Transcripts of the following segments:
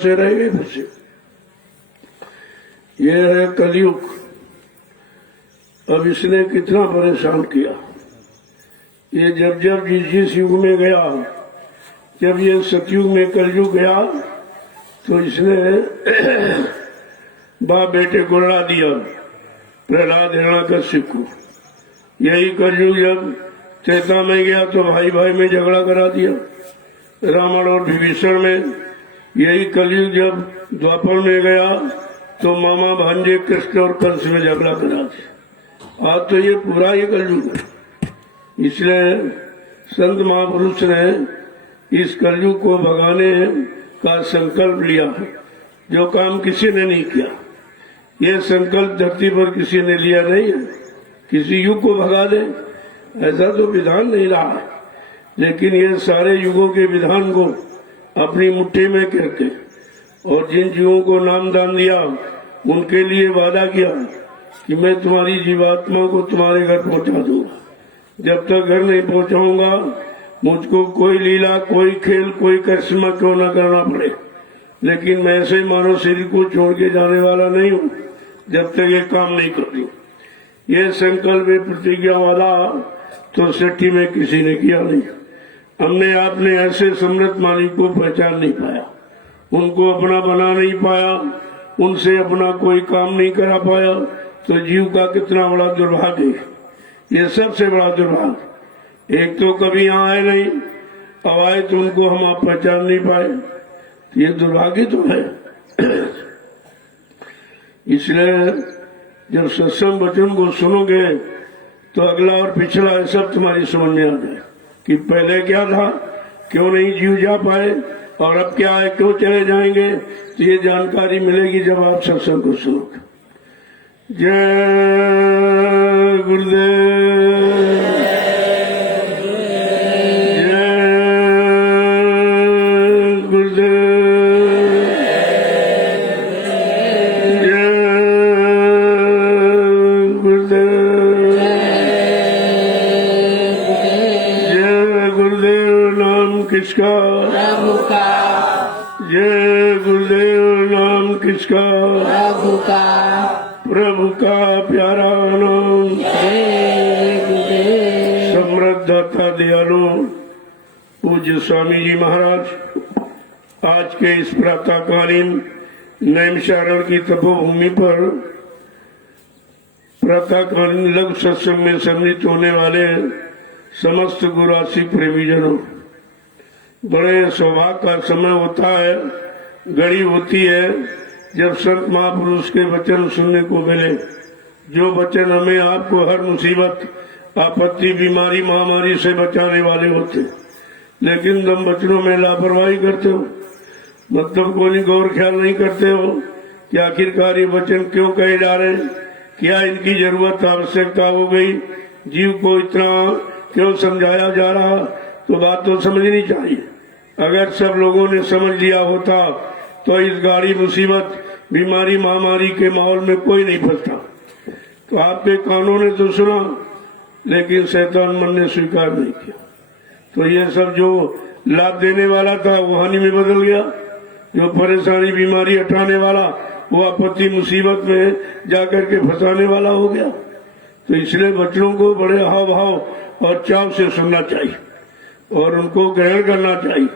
से रहेंगे मुझसे। ये है कलयुग। अब इसने कितना परेशान किया। ये जब जब जिस युग में गया, जब ये सतयुग में कलयुग गया तो इसने बाप बेटे को लड़ा दिया, प्रहलाद हिरण्यकश्यप को। यही कलयुग जब त्रेता में गया तो भाई भाई में झगड़ा करा दिया, रावण और विभीषण में। यही कलयुग जब द्वापर में गया तो मामा भांजे कृष्ण और कंस में झगड़ा करा दिया। आज तो ये पूरा ही कलयुग है। इसलिए संत महापुरुष ने इस कलयुग को भगाने का संकल्प लिया है, जो काम किसी ने नहीं किया। ये संकल्प धरती पर किसी ने लिया नहीं है, किसी युग को भगा दे ऐसा तो विधान नहीं रहा। लेकिन ये सारे युगों के विधान को अपनी मुट्ठी में करके और जिन जीवों को नाम दान दिया उनके लिए वादा किया कि मैं तुम्हारी जीवात्मा को तुम्हारे घर पहुंचा दूंगा। जब तक घर नहीं पहुंचाऊंगा मुझको कोई लीला, कोई खेल, कोई करिश्मा क्यों न करना पड़े, लेकिन मैं ऐसे मानव शरीर को छोड़ के जाने वाला नहीं हूँ जब तक ये काम नहीं कर दूं। ये संकल्प प्रतिज्ञा वाला तो सृष्टि में किसी ने किया नहीं। हमने आपने ऐसे समृद्ध मालिक को पहचान नहीं पाया, उनको अपना बना नहीं पाया, उनसे अपना कोई काम नहीं करा पाया। तो जीव का कितना बड़ा दुर्भाग्य है, ये सबसे बड़ा दुर्भाग्य। एक तो कभी यहाँ आए नहीं, अब आए तो उनको हम आप पहचान नहीं पाए, तो ये दुर्भाग्य तो है। इसलिए जब सत्संग वचन को सुनोगे तो अगला और पिछला सब तुम्हारी समझ में आ जाए कि पहले क्या था, क्यों नहीं जीव जा पाए, और अब क्या है, क्यों चले जाएंगे। तो ये जानकारी मिलेगी जब आप सत्संग को सुनोगे। जय गुरुदेव, जय गुरुदेव, जय गुरुदेव, जय गुरुदेव। नाम किसका? प्रभु का। जय गुरुदेव। नाम किसका? प्रभु का। प्रभु का प्यारा नाम। जय गुरुदेव। समृद्धता दयालु पूज्य स्वामी जी महाराज आज के इस प्रातःकालीन नैमिषारण्य की तपोभूमि पर प्रातःकालीन लघु सत्संग में सम्मिलित होने वाले समस्त गुरुआसिक प्रेमीजनों, बड़े सौभाग्य का समय होता है, घड़ी होती है जब संत महापुरुष के वचन सुनने को मिले, जो वचन हमें आपको हर मुसीबत, आपत्ति, बीमारी, महामारी से बचाने वाले होते। लेकिन तुम वचनों में लापरवाही करते हो, मतलब कोई गौर ख्याल नहीं करते हो कि आखिरकार ये वचन क्यों कहे जा रहे, क्या इनकी जरूरत, आवश्यकता हो गई, जीव को इतना क्यों समझाया जा रहा। तो बात तो समझनी चाहिए। अगर सब लोगों ने समझ लिया होता तो इस गाड़ी, मुसीबत, बीमारी, महामारी के माहौल में कोई नहीं फंसता। तो आपके कानों ने तो सुना, लेकिन शैतान मन ने स्वीकार नहीं किया। तो ये सब जो लाभ देने वाला था वो हानि में बदल गया, जो परेशानी, बीमारी हटाने वाला वो आपत्ति, मुसीबत में जाकर के फंसाने वाला हो गया। तो इसलिए बच्चों को बड़े हाव भाव और चाव से सुनना चाहिए और उनको ग्रहण करना चाहिए।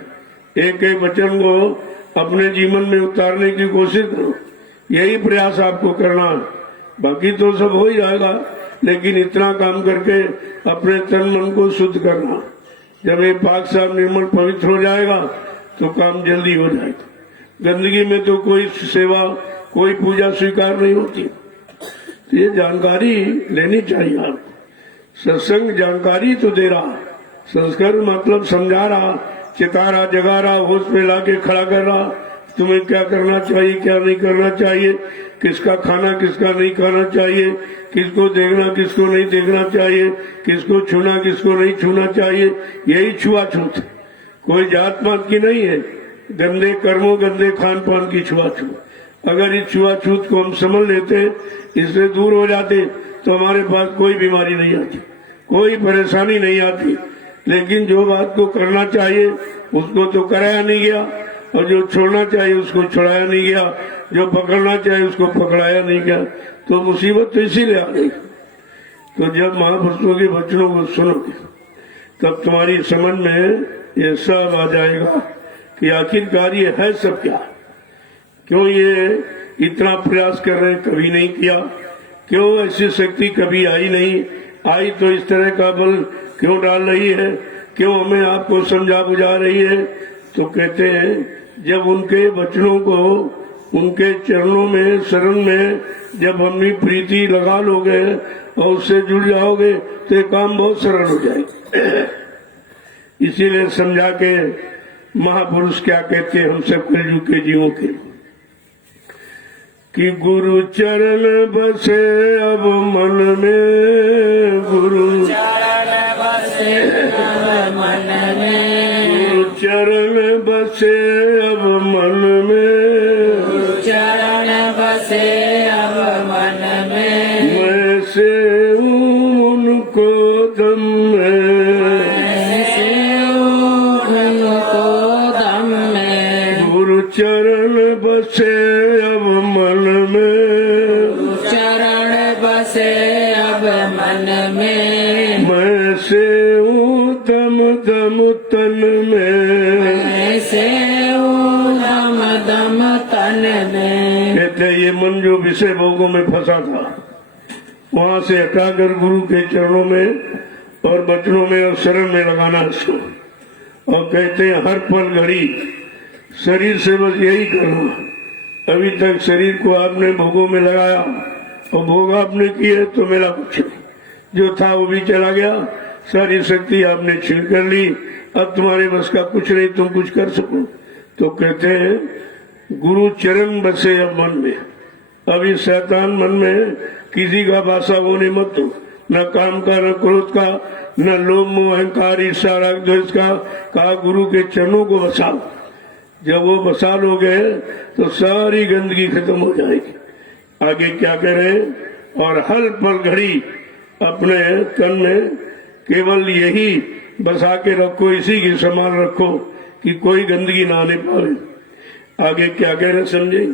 एक एक वचन को अपने जीवन में उतारने की कोशिश करो, यही प्रयास आपको करना है। बाकी तो सब हो ही जाएगा, लेकिन इतना काम करके अपने तन मन को शुद्ध करना। जब ये पाक साफ निर्मल पवित्र हो जाएगा तो काम जल्दी हो जाएगा। गंदगी में तो कोई सेवा, कोई पूजा स्वीकार नहीं होती। तो ये जानकारी लेनी चाहिए आपको। सत्संग जानकारी तो दे रहा, संस्कार मतलब समझा रहा, चिता रहा, जगा रहा, होश में लाके खड़ा कर रहा, तुम्हें क्या करना चाहिए, क्या नहीं करना चाहिए, किसका खाना, किसका नहीं खाना चाहिए, किसको देखना, किसको नहीं देखना चाहिए, किसको छूना, किसको नहीं छूना चाहिए। यही छुआछूत, कोई जात पात की नहीं है। गंदे कर्मों, गंदे खान पान की छुआछूत। अगर इस छुआछूत को हम समझ लेते, इससे दूर हो जाते, तो हमारे पास कोई बीमारी नहीं आती, कोई परेशानी नहीं आती। लेकिन जो बात को करना चाहिए उसको तो कराया नहीं गया, और जो छोड़ना चाहिए उसको छुड़ाया नहीं गया, जो पकड़ना चाहिए उसको पकड़ाया नहीं गया, तो मुसीबत तो इसीलिए आ गई। तो जब महापुरुषों के वचनों को सुनोगे तब तुम्हारी समझ में ये सब आ जाएगा कि आखिरकार ये है सब क्या, क्यों ये इतना प्रयास कर रहे हैं, कभी नहीं किया, क्यों ऐसी शक्ति कभी आई नहीं, आई तो इस तरह का बल क्यों डाल रही है, क्यों हमें आपको समझा बुझा रही है। तो कहते हैं जब उनके वचनों को उनके चरणों में शरण में जब अपनी प्रीति लगा लोगे और उससे जुड़ जाओगे तो ये काम बहुत सरल हो जाएगा। इसीलिए समझा के महापुरुष क्या कहते हैं हम सब कलयुग के जीवों के, कि गुरु चरण बसे अब मन में, गुरु चरण बसे अब मन में, गुरु चरण बसे अब मन में, चरण बसे अब मन में, मैं से उनको दम में, ऐसे उनको दम में, गुरु चरण बसे अब मन में, चरण बसे अब मन में, मैं से दम दम तन में, ऐसे दम दम तन में। कहते ये मन जो विषय भोगों में फंसा था वहां से हटाकर गुरु के चरणों में और वचनों में और शरण में लगाना इसको। और कहते हैं हर पल घड़ी शरीर से बस यही करना। अभी तक शरीर को आपने भोगों में लगाया और भोग आपने किए तो मेरा कुछ नहीं, जो था वो भी चला गया, सारी शक्ति आपने छीन कर ली, अब तुम्हारे बस का कुछ नहीं, तुम कुछ कर सको। तो कहते हैं गुरु चरण बसे अब मन में। अभी शैतान मन में किसी का भाषा होने मत दो, न काम का, न क्रोध का, न लोभ मोह अहंकार ईर्ष्या राग द्वेष का। कहा गुरु के चरणों को बसाओ। जब वो बसा लोगे तो सारी गंदगी खत्म हो जाएगी। आगे क्या करे, और हर पल घड़ी अपने तन में केवल यही बसा के रखो, इसी की संभाल रखो कि कोई गंदगी ना आने पावे। आगे क्या कह रहे समझे,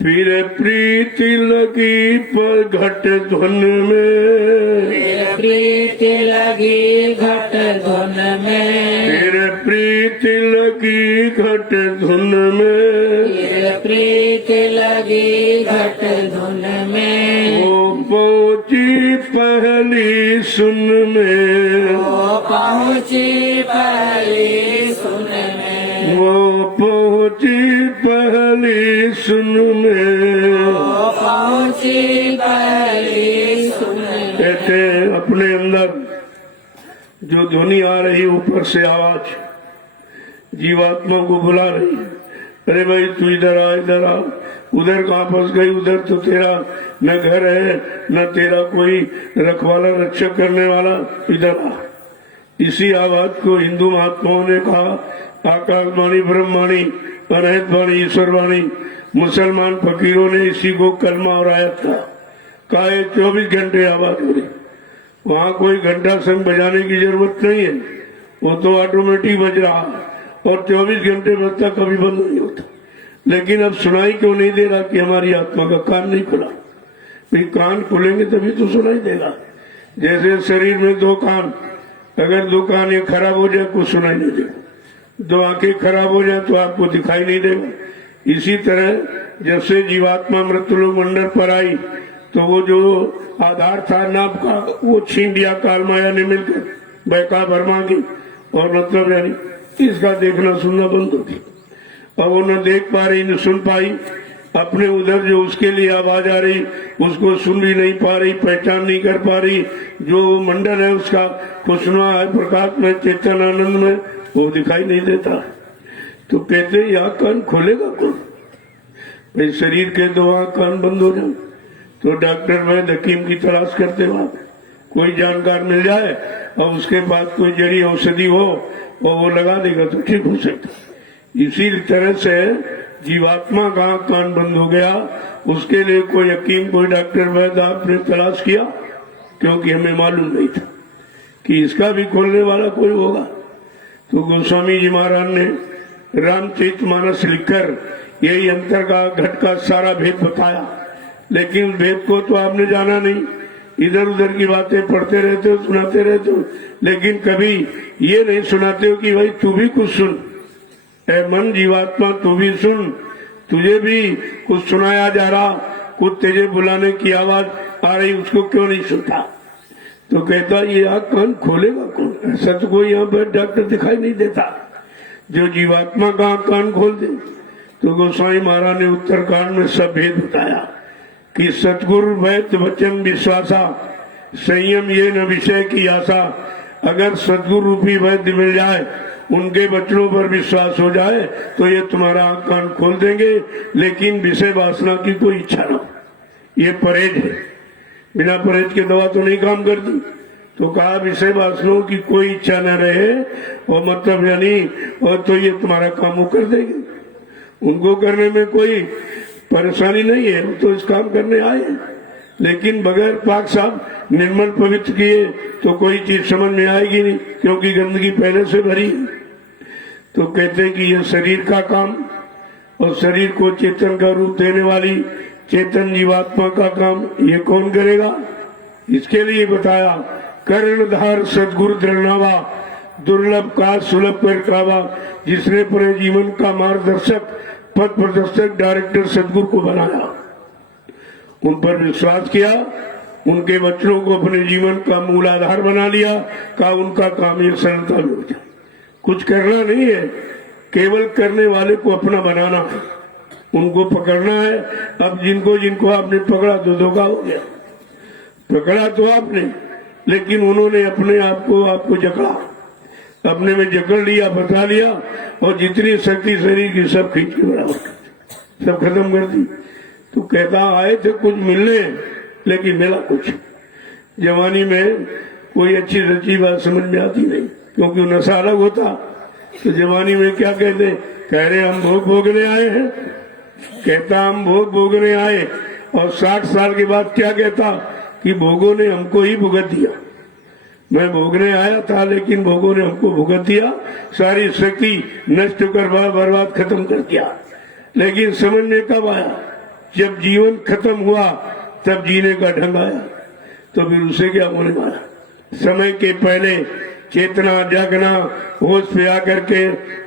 फिर प्रीति लगी पर घट धुन में, प्रीति लगी घट धुन में, फिर प्रीति लगी घट धुन में, प्रीति लगी घट धुन में, वो पहुंची पहली सुन में, वो पहुंची पहली सुन में, वो पहुंची पहली सुन में, वो पहुंची पहली सुन में। कहते अपने अंदर जो ध्वनि आ रही ऊपर से आवाज जीवात्मा को बुला रही, अरे भाई तू इधर आ, इधर आ, उधर कहाँ फंस गई, उधर तो तेरा न घर है न तेरा कोई रखवाला रक्षक करने वाला, इधर आ। इसी आवाज को हिंदू महात्माओं ने कहा आकाशवाणी ब्रह्मवाणी अनहत वाणी ईश्वर वाणी। मुसलमान फकीरों ने इसी को कलमा और आयत था। कहा 24 घंटे आवाज हो रही, वहाँ कोई घंटा संग बजाने की जरूरत नहीं है, वो तो ऑटोमेटिक बज रहा और 24 घंटे बजता, कभी बंद नहीं होता। लेकिन अब सुनाई क्यों नहीं दे रहा कि हमारी आत्मा का कान नहीं खुला। भाई कान खुलेंगे तभी तो सुनाई देगा। जैसे शरीर में 2 कान, अगर 2 कान ये खराब हो जाए कुछ सुनाई नहीं देगा, 2 आंखें खराब हो जाए तो आपको दिखाई नहीं देगा। इसी तरह जब से जीवात्मा मृत्युलोक मंडल पर आई तो वो जो आधार था नाभ का वो छीन दिया काल माया ने मिलकर, बहका भरमा की, और मतलब यानी इसका देखना सुनना बंद हो गया। अब वो न देख पा रही न सुन पाई, अपने उधर जो उसके लिए आवाज आ रही उसको सुन भी नहीं पा रही, पहचान नहीं कर पा रही। जो मंडल है उसका खुशनुमा है, प्रकाश में, चेतन आनंद में, वो दिखाई नहीं देता। तो कहते यहाँ कान खोलेगा कौन? भाई शरीर के 2 आंख कान बंद हो जाए तो डॉक्टर वैद्य हकीम की तलाश करते वहां कोई जानकार मिल जाए और उसके बाद कोई जड़ी औषधि हो और वो लगा देगा तो ठीक हो सकता। इसी तरह से जीवात्मा का कान बंद हो गया, उसके लिए कोई हकीम कोई डॉक्टर वैद्य आपने तलाश किया, क्योंकि हमें मालूम नहीं था कि इसका भी खोलने वाला कोई होगा। तो गोस्वामी जी महाराज ने रामचरितमानस लिखकर यही अंतर का घट का सारा भेद बताया, लेकिन भेद को तो आपने जाना नहीं, इधर उधर की बातें पढ़ते रहते हो, सुनाते रहते हो, लेकिन कभी ये नहीं सुनाते हो कि भाई तू भी कुछ सुन, ऐ मन जीवात्मा तू भी सुन, तुझे भी कुछ सुनाया जा रहा, कुछ तेरे बुलाने की आवाज आ रही, उसको क्यों नहीं सुनता। तो कहता ये आँख कान खोलेगा कौन, ऐसा तो कोई यहाँ पर डॉक्टर दिखाई नहीं देता जो जीवात्मा का आँख कान खोल दे। तो गोसाई महाराज ने उत्तरकांड में सब भेद बताया कि सतगुरु वैद्य वचन विश्वासा, संयम ये न विषय की आशा। अगर सतगुरु रूपी वैद्य मिल जाए, उनके वचनों पर विश्वास हो जाए तो ये तुम्हारा आँख कान खोल देंगे, लेकिन विषय वासना की कोई इच्छा न हो। ये परहेज है, बिना परहेज के दवा तो नहीं काम करती। तो कहा विषय वासनाओं की कोई इच्छा न रहे, और मतलब यानी और तो ये तुम्हारा काम वो कर देंगे, उनको करने में कोई परेशानी नहीं है, वो तो इस काम करने आए हैं। लेकिन बगैर पाक साफ निर्मल पवित्र किए तो कोई चीज समझ में आएगी नहीं, क्योंकि गंदगी पहले से भरी है। तो कहते हैं कि यह शरीर का काम और शरीर को चेतन का रूप देने वाली चेतन जीवात्मा का काम ये कौन करेगा। इसके लिए बताया कर्णधार सदगुरु दृढ़नावा, दुर्लभ का सुलभ कर कावा, जिसने पूरे जीवन का मार्गदर्शक पथ प्रदर्शक डायरेक्टर सदगुरु को बनाया, उन पर विश्वास किया, उनके वचनों को अपने जीवन का मूलाधार बना लिया, का उनका काम ये सरलता में हो जाए। कुछ करना नहीं है, केवल करने वाले को अपना बनाना है, उनको पकड़ना है। अब जिनको जिनको आपने पकड़ा तो धोखा हो गया, पकड़ा तो आपने, लेकिन उन्होंने अपने आप को आपको जकड़ा, अपने में जकड़ लिया, बता लिया, और जितनी शक्ति शरीर की सब खींच के बराबर सब खत्म कर दी। तो कहता आए थे कुछ मिलने, लेकिन मिला कुछ। जवानी में कोई अच्छी सच्ची बात समझ में आती नहीं, क्योंकि नशा अलग होता। तो जवानी में क्या कहते, कह रहे हम भोग भोगने आए हैं, कहता हम भोग भोगने आए, और 60 साल के बाद क्या कहता कि भोगों ने हमको ही भुगत दिया। मैं भोगने आया था, लेकिन भोगों ने हमको भुगत दिया, सारी शक्ति नष्ट कर बर्बाद खत्म कर दिया। लेकिन समझ में कब आया, जब जीवन खत्म हुआ तब जीने का ढंग आया। तो फिर उसे क्या होने वाला, समय के पहले चेतना जागना, होश पे आकर के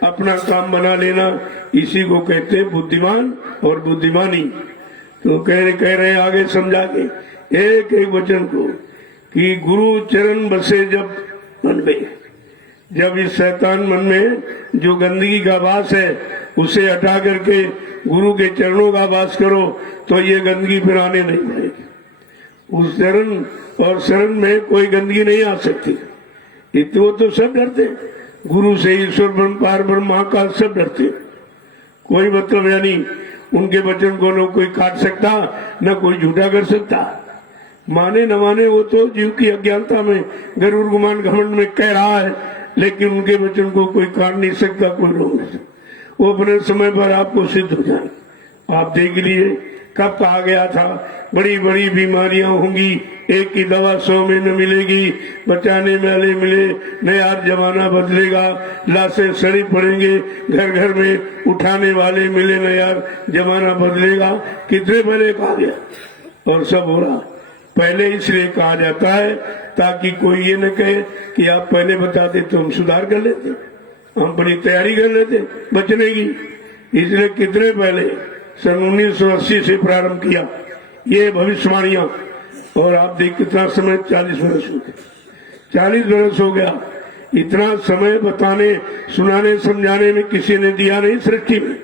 अपना काम बना लेना, इसी को कहते हैं बुद्धिमान और बुद्धिमानी। तो कह रहे आगे समझा के एक एक वचन को कि गुरु चरण बसे जब मन में, जब इस शैतान मन में जो गंदगी का वास है उसे हटा करके गुरु के चरणों का वास करो, तो ये गंदगी फिर आने नहीं पाएगी। उस चरण और शरण में कोई गंदगी नहीं आ सकती। इतने तो सब डरते, गुरु से ईश्वर ब्रह्म पार ब्रह्म महाकाल सब डरते। कोई मतलब यानी उनके वचन को न कोई काट सकता, न कोई झूठा कर सकता। माने न माने वो तो जीव की अज्ञानता में गरुड़ गुमान घमंड में कह रहा है, लेकिन उनके वचन को कोई काट नहीं सकता, कोई रोक नहीं सकता। वो अपने समय पर आपको सिद्ध हो जाए। आप देख लीजिए कब कहा गया था बड़ी बड़ी बीमारियां होंगी, एक की दवा 100 में न मिलेगी, बचाने वाले मिले न यार, जमाना बदलेगा, लाशें सड़ी पड़ेंगे घर घर में, उठाने वाले मिले न यार, जमाना बदलेगा। कितने पहले कहा गया, और सब हो रहा। पहले इसलिए कहा जाता है ताकि कोई ये न कहे कि आप पहले बताते तो हम सुधार कर लेते, हम बड़ी तैयारी कर लेते बचने की। इसलिए कितने पहले सन 1980 से प्रारंभ किया ये भविष्यवाणियां, और आप देख कितना समय 40 वर्ष हो गए, 40 वर्ष हो गया। इतना समय बताने सुनाने समझाने में किसी ने दिया नहीं सृष्टि में।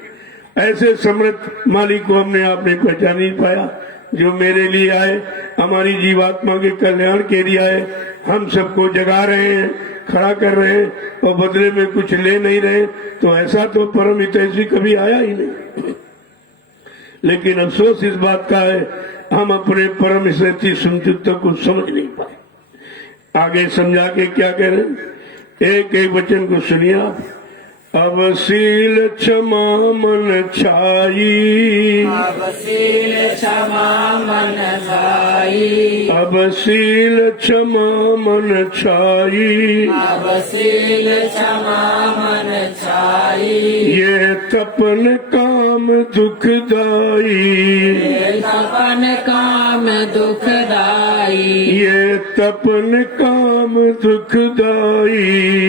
ऐसे समृद्ध मालिक को हमने आपने पहचान नहीं पाया, जो मेरे लिए आए, हमारी जीवात्मा के कल्याण के लिए आए, हम सबको जगा रहे हैं, खड़ा कर रहे हैं, और बदले में कुछ ले नहीं रहे। तो ऐसा तो परम हितैषी कभी आया ही नहीं। लेकिन अफसोस इस बात का है, हम अपने परम हितैषी सुनचित्त को समझ नहीं पाए। आगे समझा के क्या कह रहे हैं, एक एक वचन को सुनिए आप। अवशील क्षमा मन छाई, अवशील क्षमा मन छाई, अवशील क्षमा मन छाई, अवशील क्षमा मन छाई, ये तपन काम दुखदाई, ये तपन काम दुखदाई, ये तपन काम दुखदाई।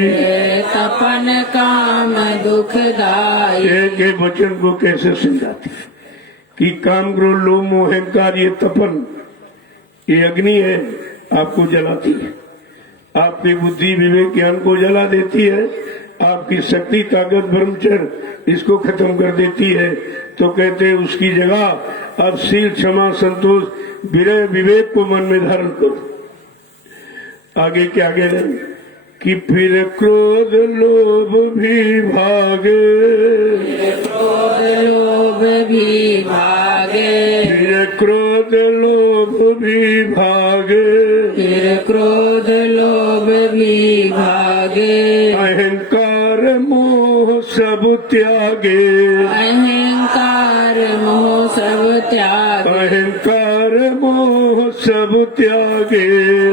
ये तपन काम दुखदाई। एक वचन को कैसे समझाते हैं कि काम क्रोध लोभ मोह अहंकार ये तपन, ये अग्नि है, आपको जलाती है, आपकी बुद्धि विवेक ज्ञान को जला देती है, आपकी शक्ति ताकत ब्रह्मचर्य इसको खत्म कर देती है। तो कहते हैं उसकी जगह अब शील क्षमा संतोष विरय विवेक को मन में धारण करो। आगे क्या कह रहे हैं कि फिर क्रोध लोभ भी भागे, क्रोध लोभ भी भागे, फिर क्रोध लोभ भी भागे, फिर क्रोध लोभ भी भागे, अहंकार मोह सब त्यागे, अहंकार मोह सब त्यागे, अहंकार मोह सब त्यागे,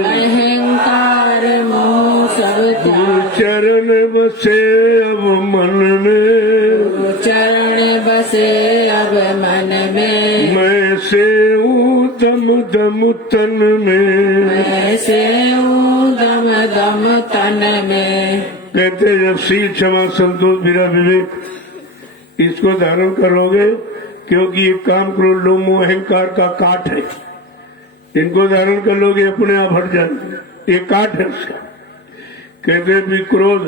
अहंकार मोह सब गुरु त्यागे, चरण बसे अब मन में, चरण बसे अब मन में, मैं से हूँ दम दम तन में। ऐसे हूँ दम दम तन में। कहते हैं जब शील क्षमा संतोष विरय विवेक इसको धारण करोगे, क्योंकि ये काम क्रोध लोभ मोह अहंकार का काट है, इनको धारण कर लोगे अपने आप हट जाएंगे, ये काट है उसका। कहते भी क्रोध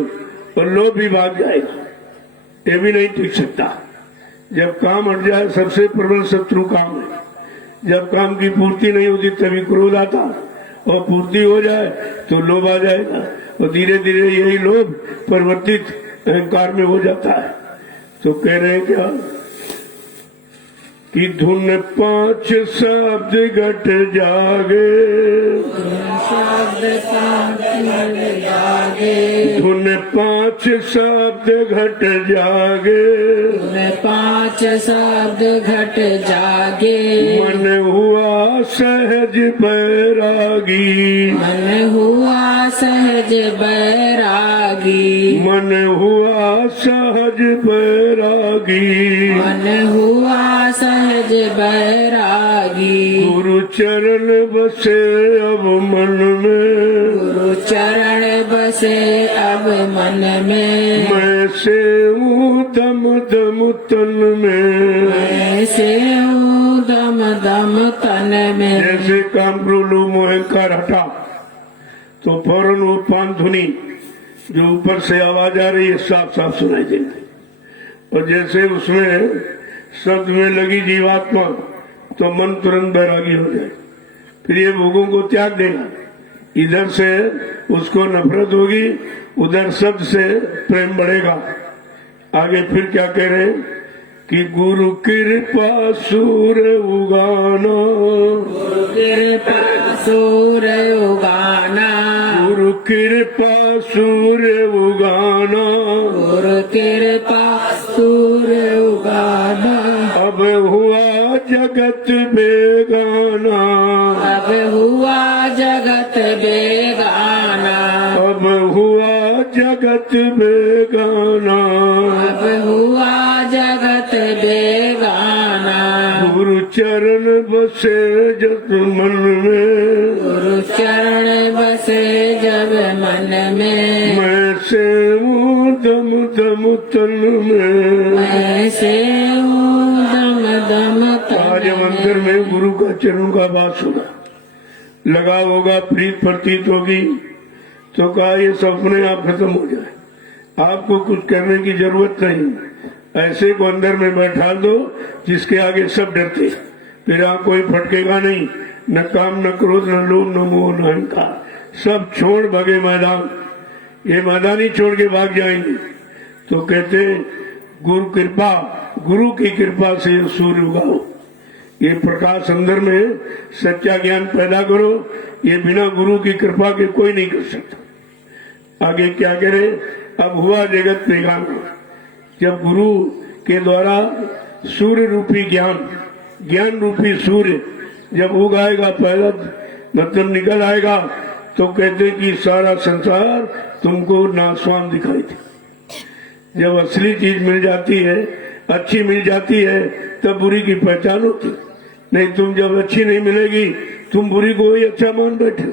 और लोभ भी भाग जाएगा, ये भी नहीं टिक सकता। जब काम हट जाए, सबसे प्रबल शत्रु काम है। जब काम की पूर्ति नहीं होती तभी क्रोध आता, और पूर्ति हो जाए तो लोभ आ जाएगा, और धीरे धीरे यही लोभ परिवर्तित अहंकार में हो जाता है। तो कह रहे हैं क्या कि धुन पांच शब्द घट जागे, शब्द शांति जागे, धुन पांच शब्द घट जागे, पांच शब्द घट जागे, मन हुआ सहज बैरागी, मन हुआ सहज बैरागी, मन हुआ सहज बैरागी, मन हुआ सहज बैरागी, गुरु चरण बसे अब मन में, गुरु चरण बसे अब मन में, मैं से हूँ दम दम तन में। ऐसे हूँ दम दम तन में। जैसे काम क्रोध लोभ मोह अहंकार हटा तो फौरन वो पान धुनी जो ऊपर से आवाज आ रही है साफ साफ सुनाई देगी, और जैसे उसमें शब्द में लगी जीवात्मा तो मन तुरंत बैरागी हो जाए, फिर ये भोगों को त्याग देगा। इधर से उसको नफरत होगी, उधर शब्द से प्रेम बढ़ेगा। आगे फिर क्या कह रहे हैं कि गुरु कृपा सूर उगाना, गुरु कृपा सूर उगाना, गुरु कृपा सूर उगाना, गुरु कृपा सूर उगाना, अब हुआ जगत बेगाना, अब हुआ जगत बेगाना, अब हुआ जगत बेगाना, अब हुआ जगत बेगाना, गुरु चरण बसे जब मन में, गुरु चरण बसे जब मन में, मैं से हूँ दम दम तन में। ऐसे हूँ दम दम आज तन मंदिर में गुरु का चरणों का वास होगा, लगा होगा, प्रीत प्रतीत होगी, तो कहा ये सब अपने आप खत्म हो जाए, आपको कुछ करने की जरूरत नहीं। ऐसे को अंदर में बैठा दो जिसके आगे सब डरते, फिर आप कोई फटकेगा नहीं, न काम न क्रोध न लोभ न मोह न अहंकार, सब छोड़ भागे मैदान। ये मैदान ही छोड़ के भाग जाएंगे। तो कहते गुरु कृपा, गुरु की कृपा से सूर्य उगाओ, ये प्रकाश अंदर में सच्चा ज्ञान पैदा करो, ये बिना गुरु की कृपा के कोई नहीं कर सकता। आगे क्या करे, अब हुआ जगत बेगाना, जब गुरु के द्वारा सूर्य रूपी ज्ञान रूपी सूर्य जब उगाएगा, पहला मतलब निकल आएगा, तो कहते कि सारा संसार तुमको नासवान दिखाई दे। जब असली चीज मिल जाती है, अच्छी मिल जाती है, तब बुरी की पहचान होती। नहीं, तुम जब अच्छी नहीं मिलेगी, तुम बुरी को ही अच्छा मान बैठे।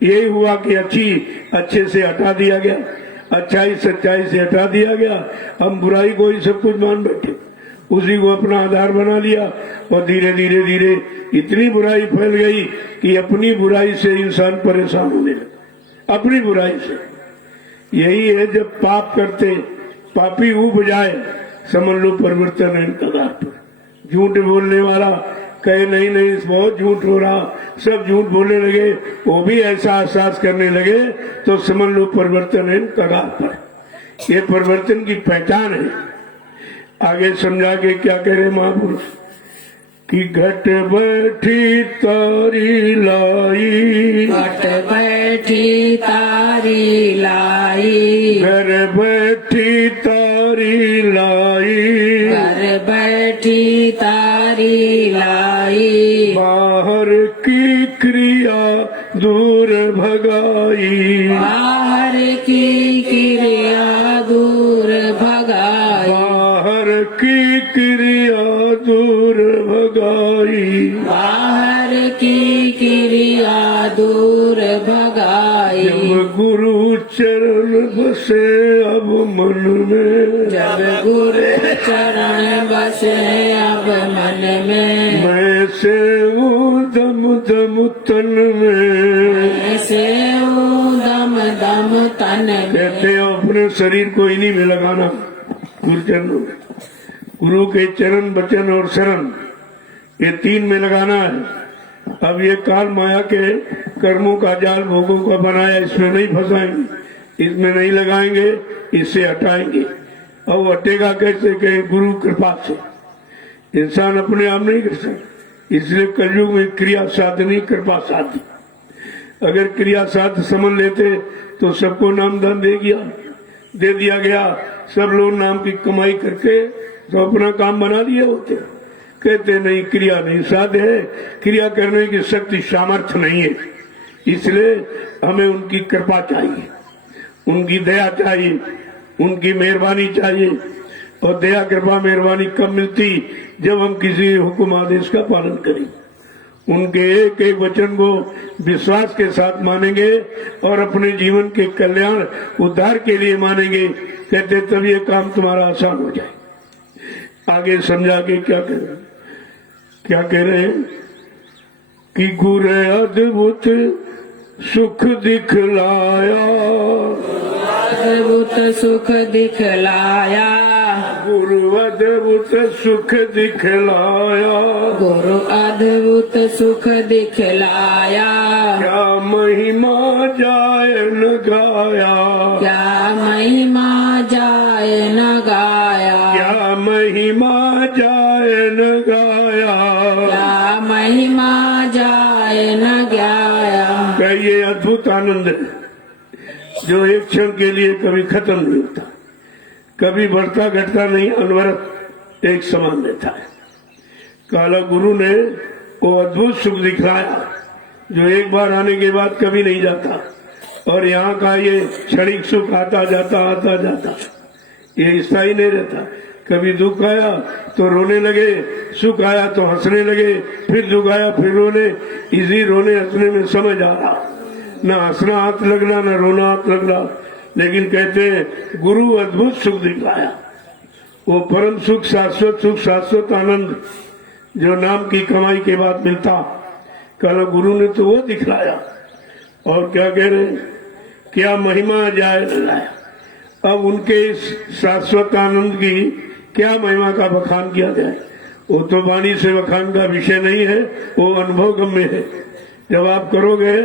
यही हुआ कि अच्छे से हटा दिया गया, अच्छाई सच्चाई से हटा दिया गया। हम बुराई को ही सब कुछ मान बैठे, उसी को अपना आधार बना लिया, और धीरे धीरे धीरे इतनी बुराई फैल गई कि अपनी बुराई से इंसान परेशान होने लगा, अपनी बुराई से। यही है, जब पाप करते पापी उब जाए, समझ लो परिवर्तन है कगार पर। झूठ बोलने वाला कहे नहीं नहीं बहुत झूठ हो रहा, सब झूठ बोलने लगे, वो भी ऐसा एहसास करने लगे, तो समझ लो परिवर्तन है कगार पर। ये परिवर्तन की पहचान है। आगे समझा के क्या कह रहे महापुरुष कि घट बैठी तारी लाई, घट बैठी तारी लाई, घर बैठी तारी लाई, घर बैठी तारी लाई, बाहर की क्रिया दूर भगाई, बाहर की क्रिया दूर भगाई, बाहर की क्रिया दूर भगाई, बाहर की क्रिया दूर भगाई। जब गुरु चरण बसे अब मन में, जब गुरु चरण बसे अब मन में, मैं से दम दम तन में, ऐसे दम दम तन में। कहते हैं अपने शरीर को इन्हीं में लगाना, गुरु चरणों में। गुरु के चरण वचन और शरण, ये तीन में लगाना है। अब ये काल माया के कर्मों का जाल भोगों का बनाया, इसमें नहीं फंसाएंगे, इसमें नहीं लगाएंगे, इससे हटाएंगे। और हटेगा कैसे? कहे गुरु कृपा से। इंसान अपने आप नहीं कर सकता, इसलिए कलयुग में क्रिया साधनी कृपा साधी। अगर क्रिया साध समझ लेते तो सबको नाम दान दे दिया गया, सब लोग नाम की कमाई करके तो अपना काम बना दिए होते। कहते नहीं, क्रिया नहीं साध है, क्रिया करने की शक्ति सामर्थ्य नहीं है, इसलिए हमें उनकी कृपा चाहिए, उनकी दया चाहिए, उनकी मेहरबानी चाहिए। और दया कृपा मेहरबानी कब मिलती? जब हम किसी हुक्म आदेश का पालन करें, उनके एक एक वचन को विश्वास के साथ मानेंगे और अपने जीवन के कल्याण उद्धार के लिए मानेंगे। कहते तब ये काम तुम्हारा आसान हो जाए। आगे समझा के क्या कह रहे हैं कि गुरु अद्भुत सुख दिखलाया, अद्भुत सुख दिखलाया, गुरु अद्भुत सुख दिखलाया, गुरु अद्भुत सुख दिखलाया। क्या महिमा जाए न गाया, क्या महिमा जाए न गाया, क्या महिमा जाए न गाया। क्या महिमा जाए न गाया। ये अद्भुत आनंद है जो एक क्षण के लिए कभी खत्म नहीं होता, कभी बढ़ता घटता नहीं, अनवरत एक समान रहता है। काला गुरु ने वो अद्भुत सुख दिखलाया जो एक बार आने के बाद कभी नहीं जाता। और यहाँ का ये क्षणिक सुख आता जाता, ये स्थायी नहीं रहता। कभी दुख आया तो रोने लगे, सुख आया तो हंसने लगे, फिर दुख आया फिर रोने। इसी रोने हंसने में समझ आ रहा, न हंसना हाथ लगना न रोना हाथ लगना। लेकिन कहते हैं गुरु अद्भुत सुख दिखलाया, वो परम सुख, शाश्वत आनंद जो नाम की कमाई के बाद मिलता, कल गुरु ने तो वो दिखलाया। और क्या कह रहे हैं, क्या महिमा जाए न लाया। अब उनके इस शाश्वत आनंद की क्या महिमा का बखान किया जाए, वो तो वाणी से बखान का विषय नहीं है, वो अनुभव गम्य है। जब आप करोगे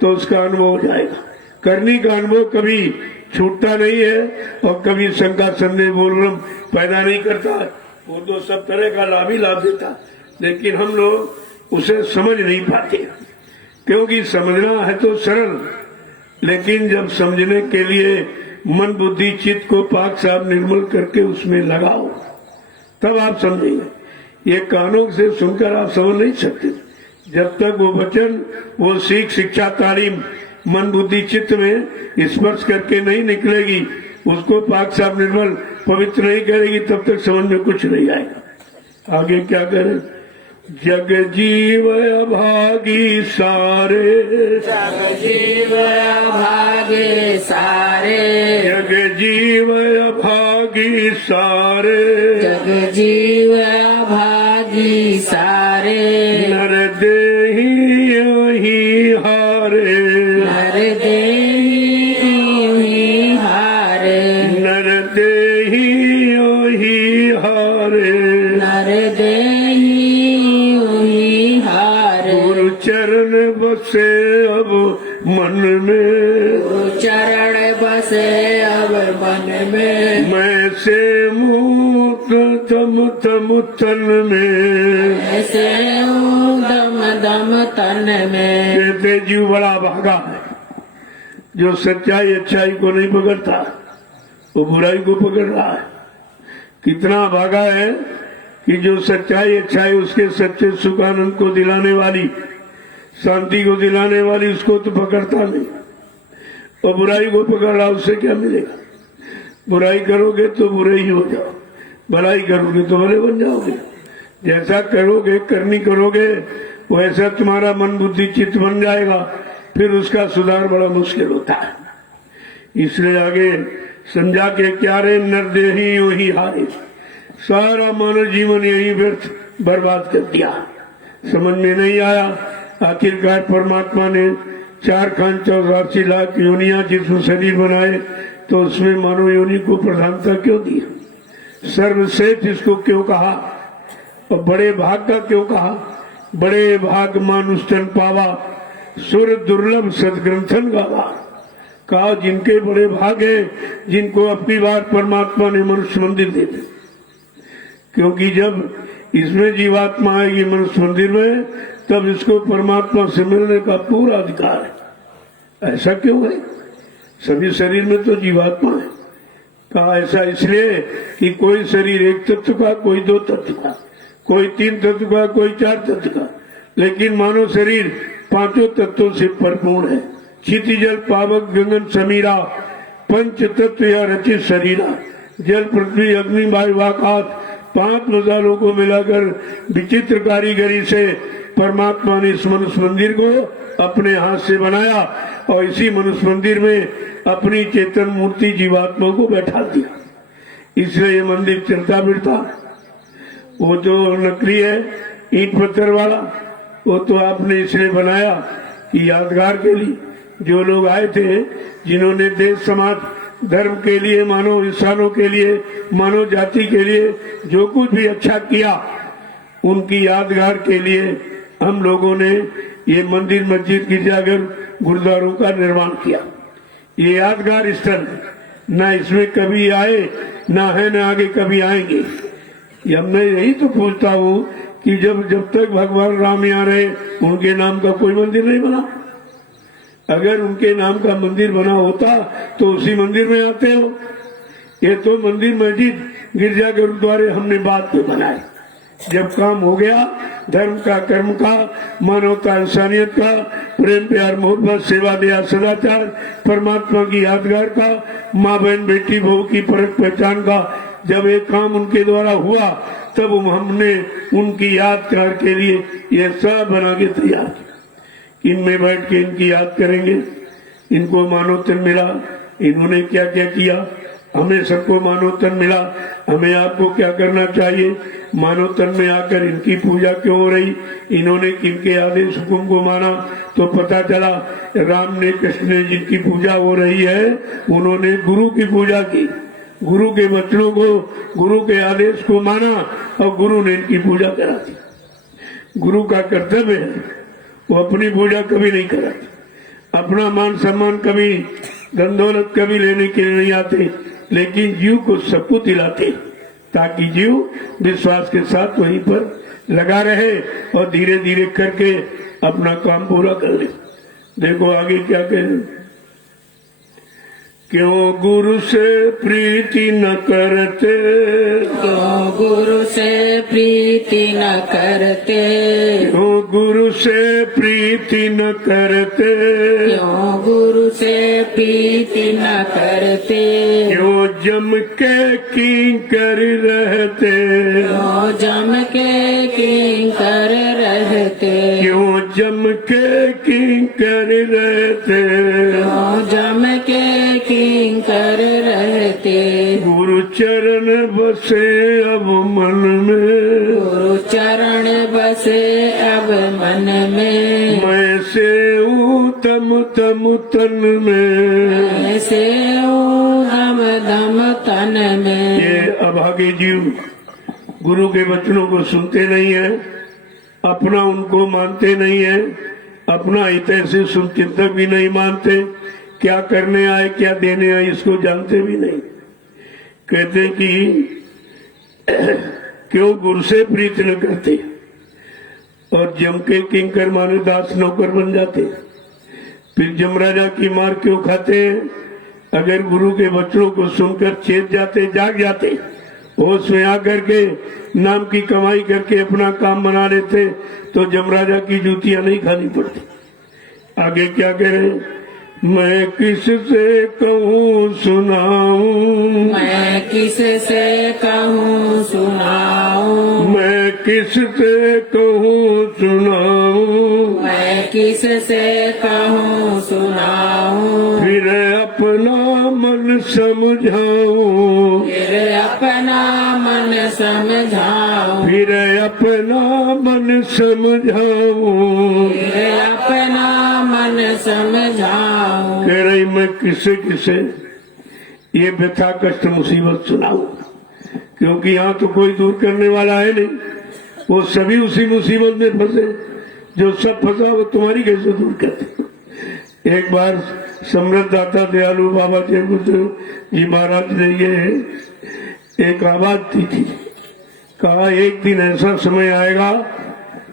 तो उसका अनुभव हो जाएगा। करने का अनुभव कभी छूटता नहीं है और कभी शंका संदेह बोलना पैदा नहीं करता। वो तो सब तरह का लाभ ही लाभ देता, लेकिन हम लोग उसे समझ नहीं पाते, क्योंकि समझना है तो सरल, लेकिन जब समझने के लिए मन बुद्धि चित्त को पाक साफ निर्मल करके उसमें लगाओ, तब आप समझेंगे। ये कानों से सुनकर आप समझ नहीं सकते। जब तक वो वचन, वो सीख, शिक्षा, तालीम मन बुद्धि चित्त में स्पर्श करके नहीं निकलेगी, उसको पाक साफ निर्मल पवित्र नहीं करेगी, तब तक समझ में कुछ नहीं आएगा। आगे क्या करें? जग जीव अभागी सारे, जग जीव भागे सारे, जग जीव अभागी सारे, जग जीव भागी सारे, नर देहि ही हारे, नर देहि हारे, नर देहि ही हारे, नर देहि हारे, गुरु चरण बसे अब मन में, चरण बसे अब मन में, मैं से मुक्त तम तम तन में, ऐसे दम दम तन में। कहते जीव बड़ा भागा है, जो सच्चाई अच्छाई को नहीं पकड़ता, वो बुराई को पकड़ रहा है। कितना भागा है कि जो सच्चाई अच्छाई उसके सच्चे सुख आनंद को दिलाने वाली, शांति को दिलाने वाली, उसको तो पकड़ता नहीं, और बुराई को पकड़ रहा, उससे क्या मिलेगा? बुराई करोगे तो बुरे ही हो जाओ, भलाई करोगे तो भले बन जाओगे। जैसा करोगे, करनी करोगे, वैसा तुम्हारा मन बुद्धि चित्त बन जाएगा, फिर उसका सुधार बड़ा मुश्किल होता है। इसलिए आगे समझा के क्या रे, नर देहि यूं ही हारे, सारा मानव जीवन यही व्यर्थ बर्बाद कर दिया। समझ में नहीं आया। आखिरकार परमात्मा ने 4,84 लाख योनियां जिसमें शरीर बनाए, तो उसमें मानव योनि को प्रधानता क्यों दी? सर्वश्रेष्ठ इसको क्यों कहा? और बड़े भाग का क्यों कहा? बड़े भाग मानुष तन पावा, सुर दुर्लभ सदग्रंथन गावा। कहा जिनके बड़े भाग है, जिनको अपनी बार परमात्मा ने मनुष्य मंदिर दे दे। क्योंकि जब इसमें जीवात्मा आएगी मनुष्य मंदिर में, तब इसको परमात्मा से मिलने का पूरा अधिकार है। ऐसा क्यों है? सभी शरीर में तो जीवात्मा है। कहा ऐसा इसलिए कि कोई शरीर एक तत्व का, कोई 2 तत्व का, कोई 3 तत्व का, कोई 4 तत्व का, लेकिन मानव शरीर 5 तत्वों से परिपूर्ण है। क्षिति जल पावक गगन समीरा, पंच तत्व या रचित शरीरा। जल पृथ्वी अग्नि वायु आकाश 5 मसालों को मिलाकर विचित्र कारीगरी से परमात्मा ने इस मनुष्य मंदिर को अपने हाथ से बनाया, और इसी मनुष्य मंदिर में अपनी चेतन मूर्ति जीवात्मा को बैठा दिया। इसलिए ये मंदिर चलता फिरता। वो जो नकली है ईंट पत्थर वाला, वो तो आपने इसलिए बनाया कि यादगार के लिए जो लोग आए थे, जिन्होंने देश समाज धर्म के लिए, मानव इंसानों के लिए, मानव जाति के लिए जो कुछ भी अच्छा किया, उनकी यादगार के लिए हम लोगों ने ये मंदिर, मस्जिद, गिरजाघर, गुरुद्वारों का निर्माण किया। ये यादगार स्थल है, न इसमें कभी आए, न है, न आगे कभी आएंगे। मैं यही तो पूछता हूँ कि जब तक भगवान राम यहाँ रहे, उनके नाम का कोई मंदिर नहीं बना। अगर उनके नाम का मंदिर बना होता तो उसी मंदिर में आते हो। ये तो मंदिर, मस्जिद, गिरजा, गुरुद्वारे हमने बाद में बनाए। जब काम हो गया धर्म का, कर्म का, मानवता, इंसानियत का, प्रेम प्यार मोहब्बत, सेवा दया सदाचार, परमात्मा की यादगार का, माँ बहन बेटी बहू की परख पहचान का, जब एक काम उनके द्वारा हुआ, तब हमने उनकी यादगार के लिए ये सब बना के तैयार किया। इनमें बैठ के इनकी याद करेंगे। इनको मानव तन मिला, इन्होंने क्या क्या किया, हमें सबको मानव तन मिला। हमें आपको क्या करना चाहिए? मानव तन में आकर इनकी पूजा क्यों हो रही? इन्होंने किनके आदेश हुक्म को माना? तो पता चला राम ने, कृष्ण ने जिनकी पूजा हो रही है, उन्होंने गुरु की पूजा की, गुरु के वचनों को, गुरु के आदेश को माना, और गुरु ने इनकी पूजा करा दी। गुरु का कर्तव्य है, वो अपनी पूजा कभी नहीं कराते, अपना मान सम्मान कभी, धन दौलत कभी लेने के लिए नहीं आते, लेकिन जीव को सब कुछ दिलाते, ताकि जीव विश्वास के साथ वहीं पर लगा रहे और धीरे धीरे करके अपना काम पूरा कर ले। देखो आगे क्या कहें। क्यों गुरु से प्रीति न करते, क्यों गुरु से प्रीति न करते, क्यों गुरु से प्रीति न करते, क्यों गुरु से प्रीति न करते, क्यों जम के किंकर रहते, क्यों जम के किंकर रहते, क्यों जम के किंकर रहते, क्यों जम के किंकर रहते, गुरु चरण बसे अब मन में, गुरु चरण बसे अब मन में, मैं से तम तम तन में, ऐसे दम दम तन में। ये अभागे जीव गुरु के वचनों को सुनते नहीं है, अपना उनको मानते नहीं है, अपना हित से चिंतक भी नहीं मानते, क्या करने आए क्या देने आए इसको जानते भी नहीं। कहते कि क्यों गुरु से प्रीत न करते और जम के किंकर माने दास नौकर बन जाते, फिर जमराजा की मार क्यों खाते हैं? अगर गुरु के वचनों को सुनकर चेत जाते, जाग जाते, होश में आकर के नाम की कमाई करके अपना काम बना लेते तो जमराजा की जूतियां नहीं खानी पड़ती। आगे क्या कह रहे हैं? मैं किससे कहूँ सुनाऊं, मैं किससे कहूँ सुनाऊं, मैं किससे कहूँ सुनाऊं, मैं किससे कहूँ सुनाऊं, फिर अपना मन समझाऊं, फिर अपना मन समझाऊं, फिर अपना मन समझाऊं। फिर अपना मन समझाऊं। कह रही मैं किसे किसे ये व्यथा कष्ट मुसीबत सुनाऊं, क्योंकि यहाँ तो कोई दूर करने वाला है नहीं, वो सभी उसी मुसीबत में फंसे, जो सब फंसा वो तुम्हारी कैसे दूर करते। एक बार समृद्ध दाता दयालु बाबा जयगुरु जी महाराज ने ये एक आवाज दी थी, कहा एक दिन ऐसा समय आएगा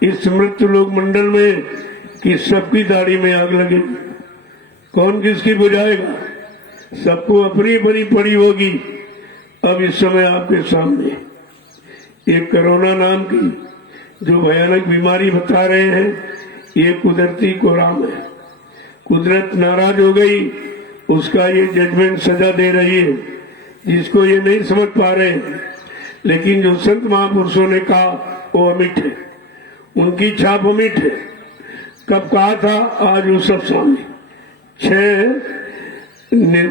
इस मृत्यु लोक मंडल में कि सबकी दाढ़ी में आग लगेगी, कौन किसकी बुझाएगा, सबको अपनी अपनी पड़ी होगी। अब इस समय आपके सामने एक कोरोना नाम की जो भयानक बीमारी बता रहे हैं, ये कुदरती कोराम है, कुदरत नाराज हो गई, उसका ये जजमेंट सजा दे रही है, जिसको ये नहीं समझ पा रहे हैं। लेकिन जो संत महापुरुषों ने कहा वो अमिट है, उनकी छाप अमिट है। कब कहा था? आज वो सब सामने 6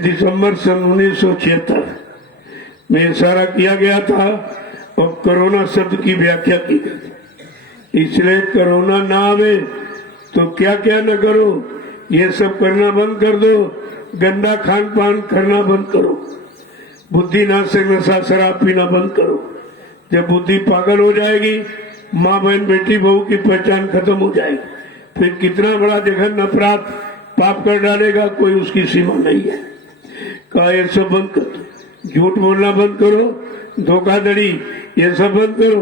दिसंबर सन 1976 में इशारा किया गया था और कोरोना शब्द की व्याख्या की गई। इसलिए कोरोना ना आवे तो क्या क्या न करो, ये सब करना बंद कर दो, गंदा खान पान करना बंद करो, बुद्धि नाशक नशा शराब पीना बंद करो। जब बुद्धि पागल हो जाएगी, माँ बहन बेटी बहू की पहचान खत्म हो जाएगी, फिर कितना बड़ा जघन्य अपराध पाप कर डालेगा, कोई उसकी सीमा नहीं है। कहा ये सब बंद करो, झूठ बोलना बंद करो, धोखाधड़ी ये सब बंद करो,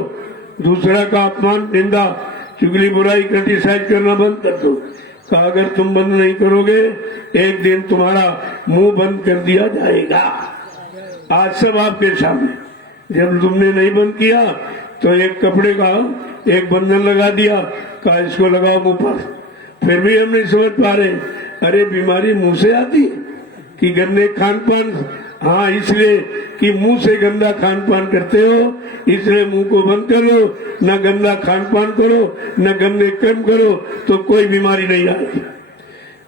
दूसरा का अपमान निंदा चुगली बुराई क्रिटिसाइज करना बंद कर दो। कहा अगर तुम बंद नहीं करोगे एक दिन तुम्हारा मुंह बंद कर दिया जाएगा। आज सब आपके सामने, जब तुमने नहीं बंद किया तो एक कपड़े का एक बंधन लगा दिया, कहा इसको लगाओ मुंह पर, फिर भी हम नहीं समझ पा रहे। अरे बीमारी मुंह से आती है कि गंदे खान पान? हाँ, इसलिए कि मुंह से गंदा खान पान करते हो, इसलिए मुंह को बंद करो, न गंदा खान पान करो, न गंदे कर्म करो, तो कोई बीमारी नहीं आएगी।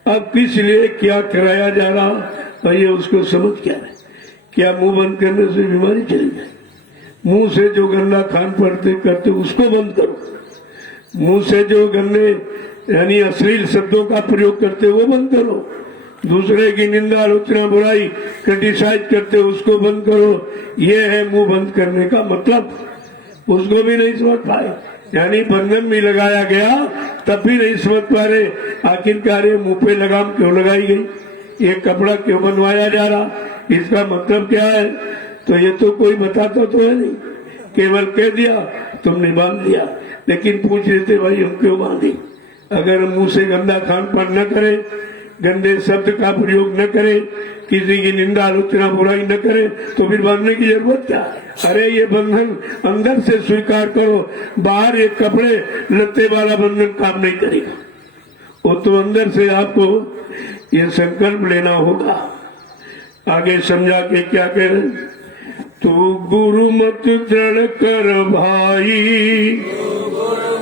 अब किस लिए क्या कराया जा रहा भैया, उसको समझ क्या है? क्या मुंह बंद करने से बीमारी चली जाए? मुंह से जो गंदा खान पड़ते करते उसको बंद करो, मुंह से जो गंदे यानी अश्लील शब्दों का प्रयोग करते वो बंद करो, दूसरे की निंदा आलोचना बुराई क्रिटिसाइज करते उसको बंद करो। ये है मुंह बंद करने का मतलब। उसको भी नहीं समझ पाए, यानी बंधन भी लगाया गया तब भी नहीं समझ पा रहे आखिरकार ये मुंह पे लगाम क्यों लगाई गई, ये कपड़ा क्यों बनवाया जा रहा, इसका मतलब क्या है? तो ये तो कोई बताता तो है नहीं, केवल कह दिया तुमने बांध दिया, लेकिन पूछ लेते भाई हम क्यों बांधी? अगर मुंह से गंदा खान पान न करें, गंदे शब्द का प्रयोग न करे, किसी की निंदा आलोचना बुराई न करे, तो फिर बांधने की जरूरत क्या है? अरे ये बंधन अंदर से स्वीकार करो, बाहर ये कपड़े लत्ते वाला बंधन काम नहीं करेगा। वो तो अंदर से आपको ये संकल्प लेना होगा। आगे समझा के क्या कह रहे? तू गुरु मत दृढ़ कर भाई,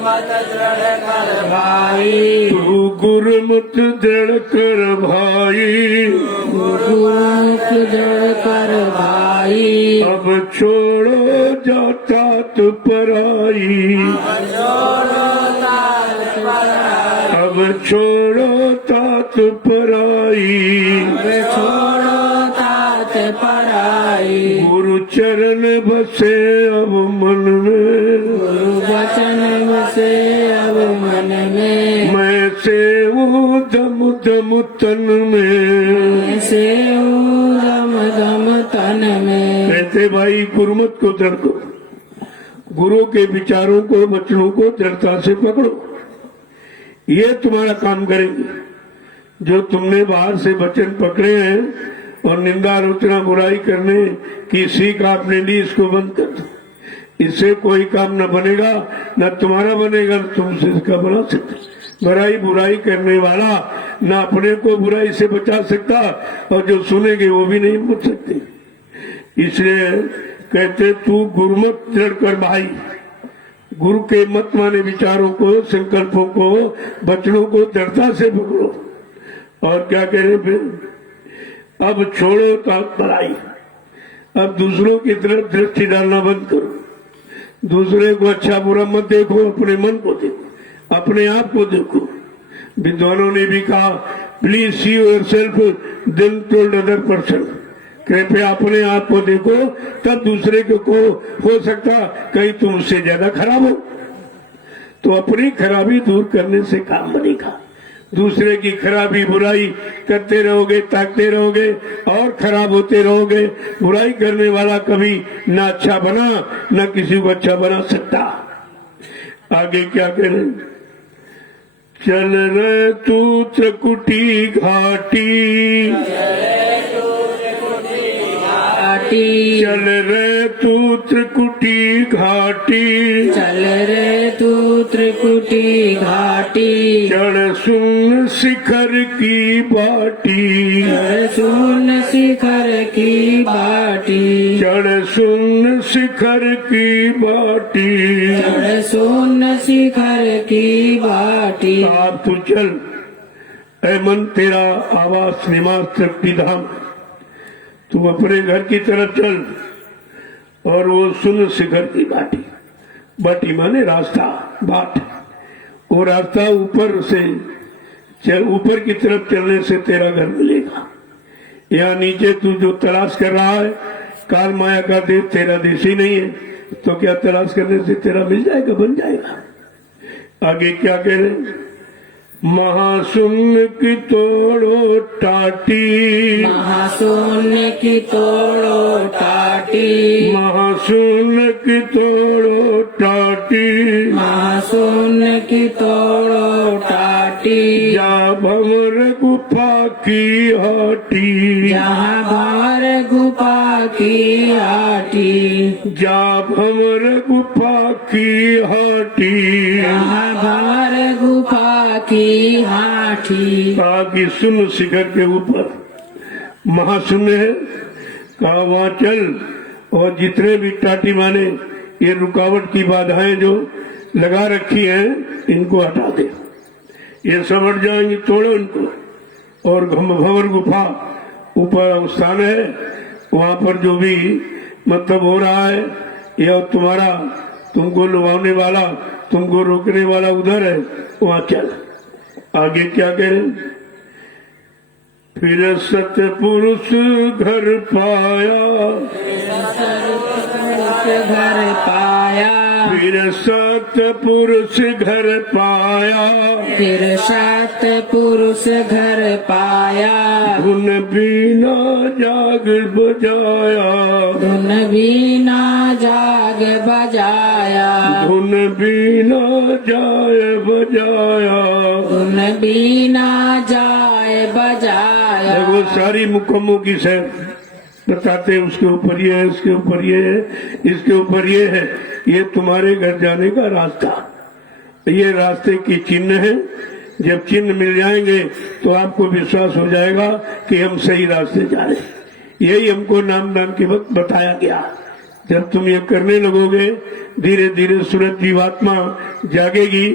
मत दृढ़ कर भाई, तू गुरु मत दृढ़ कर भाई, गुरुमुख दृढ़ कर भाई, अब छोड़ो जाता तो पराई, अब छोड़ो तात पराई, छोड़ो तात पराई, गुरु चरण बसे अब मन में, गुरु वचन बसे अब मन में, मैं से दम दम तन में, से दम दम तन में। कहते भाई गुरुमत को दृढ़ करो, गुरु के विचारों को वचनों को दृढ़ता से पकड़ो, ये तुम्हारा काम करेंगे। जो तुमने बाहर से वचन पकड़े हैं और निंदा आलोचना बुराई करने की सीख आपने ली, इसको बंद कर दो। इससे कोई काम न बनेगा, न तुम्हारा बनेगा, न तुमसे इसका बना सकते। बुराई बुराई करने वाला न अपने को बुराई से बचा सकता, और जो सुनेंगे वो भी नहीं बच सकते। इसलिए कहते तू गुरुमत दृढ़ कर भाई, गुरु के मत माने विचारों को, संकल्पों को, वचनों को दृढ़ता से पकड़ो। और क्या कह रहे फिर? अब छोड़ो तात पराई, अब दूसरों की तरफ दृष्टि डालना बंद करो। दूसरे को अच्छा बुरा मत देखो, अपने मन को देखो, अपने आप को देखो। विद्वानों ने भी कहा please see yourself then told other person, कृपया अपने आप को देखो, तब दूसरे को हो सकता कहीं तुम उससे ज्यादा खराब हो। तो अपनी खराबी दूर करने से काम बनेगा। दूसरे की खराबी बुराई करते रहोगे, ताकते रहोगे और खराब होते रहोगे। बुराई करने वाला कभी न अच्छा बना, न किसी को अच्छा बना सकता। आगे क्या करें? चल रहे तू त्रिकुटी घाटी, चल रे तू त्रिकुटी घाटी, चल रे तू त्रिकुटी घाटी, चढ़ सुन शिखर की बाटी, चढ़ सुन शिखर की बाटी, चढ़ सुन शिखर की बाटी, चढ़ सुन शिखर की बाटी। आप तू चल, ऐ मन तेरा आवास निवास तृप्ति धाम, तू अपने घर की तरफ चल और वो सुन शिखर की बाटी, बाटी माने रास्ता, बाट, वो रास्ता ऊपर से चल, ऊपर की तरफ चलने से तेरा घर मिलेगा। यहाँ नीचे तू जो तलाश कर रहा है, काल माया का देश तेरा देश ही नहीं है, तो क्या तलाश करने से तेरा मिल जाएगा, बन जाएगा। आगे क्या कह रहे? महाशून्य की तोड़ो टाटी, महाशून्य की तोड़ो टाटी, महाशून्य की तोड़ो टाटी, महाशून्य की तोड़ो टाटी, जा भंवर गुफा की हाटी, जहाँ भार गुफा की हाटी, जा भंवर गुफा की हाटी, जहाँ भार गुफा की हाटी। ताकि सुन शिखर के ऊपर महाशून्य है, कहा वहां चल और जितने भी टाटी माने ये रुकावट की बाधाएं जो लगा रखी हैं इनको हटा दे, ये सब हट जाएंगी, तोड़ो इनको। और भंवर गुफा ऊपर स्थान है, वहां पर जो भी मतलब हो रहा है या तुम्हारा तुमको लुभाने वाला, तुमको रोकने वाला उधर है, वहां चल। आगे क्या करें? फिर सतपुरुष घर पाया, घर पाया, फिर सतपुरुष घर पाया, फिर सात पुरुष घर पाया, धुन बीना जाग बजाया, धुन बीना जाग बजाया, धुन बीना जाय बजाया, धुन बीना जाय बजाया, वो सारी मुकम्मों की सैर बताते हैं, उसके ऊपर ये है, इसके ऊपर ये है, इसके ऊपर ये है। ये तुम्हारे घर जाने का रास्ता, ये रास्ते की चिन्ह है। जब चिन्ह मिल जाएंगे तो आपको विश्वास हो जाएगा कि हम सही रास्ते जा रहे हैं। यही हमको नामदान के वक्त बताया गया। जब तुम ये करने लगोगे, धीरे धीरे सूरज जीवात्मा जागेगी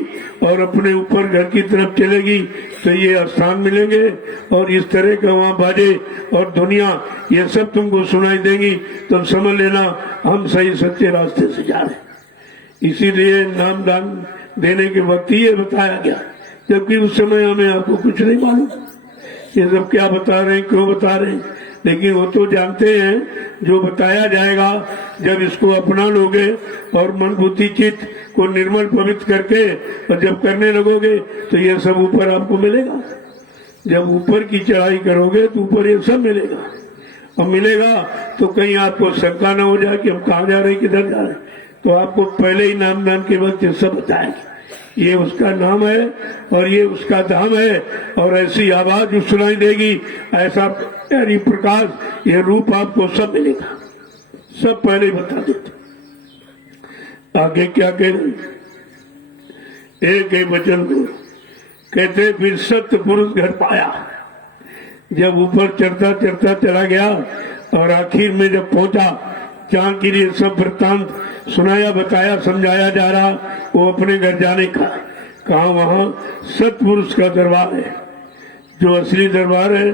और अपने ऊपर घर की तरफ चलेगी, तो ये स्थान मिलेंगे और इस तरह के वहाँ बाजे और दुनिया ये सब तुमको सुनाई देगी। तुम समझ लेना हम सही सच्चे रास्ते से जा रहे हैं। इसीलिए नामदान देने के वक्त ही ये बताया गया, जबकि उस समय हमें आपको कुछ नहीं मालूम ये सब क्या बता रहे हैं, क्यों बता रहे हैं। लेकिन वो तो जानते हैं जो बताया जाएगा, जब इसको अपना लोगे और मन बुद्धि चित्त को निर्मल पवित्र करके और जब करने लगोगे तो ये सब ऊपर आपको मिलेगा। जब ऊपर की चढ़ाई करोगे तो ऊपर ये सब मिलेगा, और मिलेगा तो कहीं आपको शंका न हो जाए कि हम कहाँ जा रहे हैं, किधर जा रहे हैं। तो आपको पहले ही नामदान के वक्त ये सब बताएंगे, ये उसका नाम है और ये उसका धाम है, और ऐसी आवाज जो सुनाई देगी, ऐसा यानी प्रकाश, ये रूप आपको सब मिलेगा। सब पहले ही बता देते। आगे क्या कह रहे, एक एक वचन को कहते, फिर सत्य पुरुष घर पाया। जब ऊपर चढ़ता चढ़ता चला गया और आखिर में जब पहुंचा, जहाँ के लिए सब वृत्तांत सुनाया, बताया, समझाया जा रहा, वो अपने घर जाने का। कहा वहाँ सतपुरुष का दरबार है, जो असली दरबार है।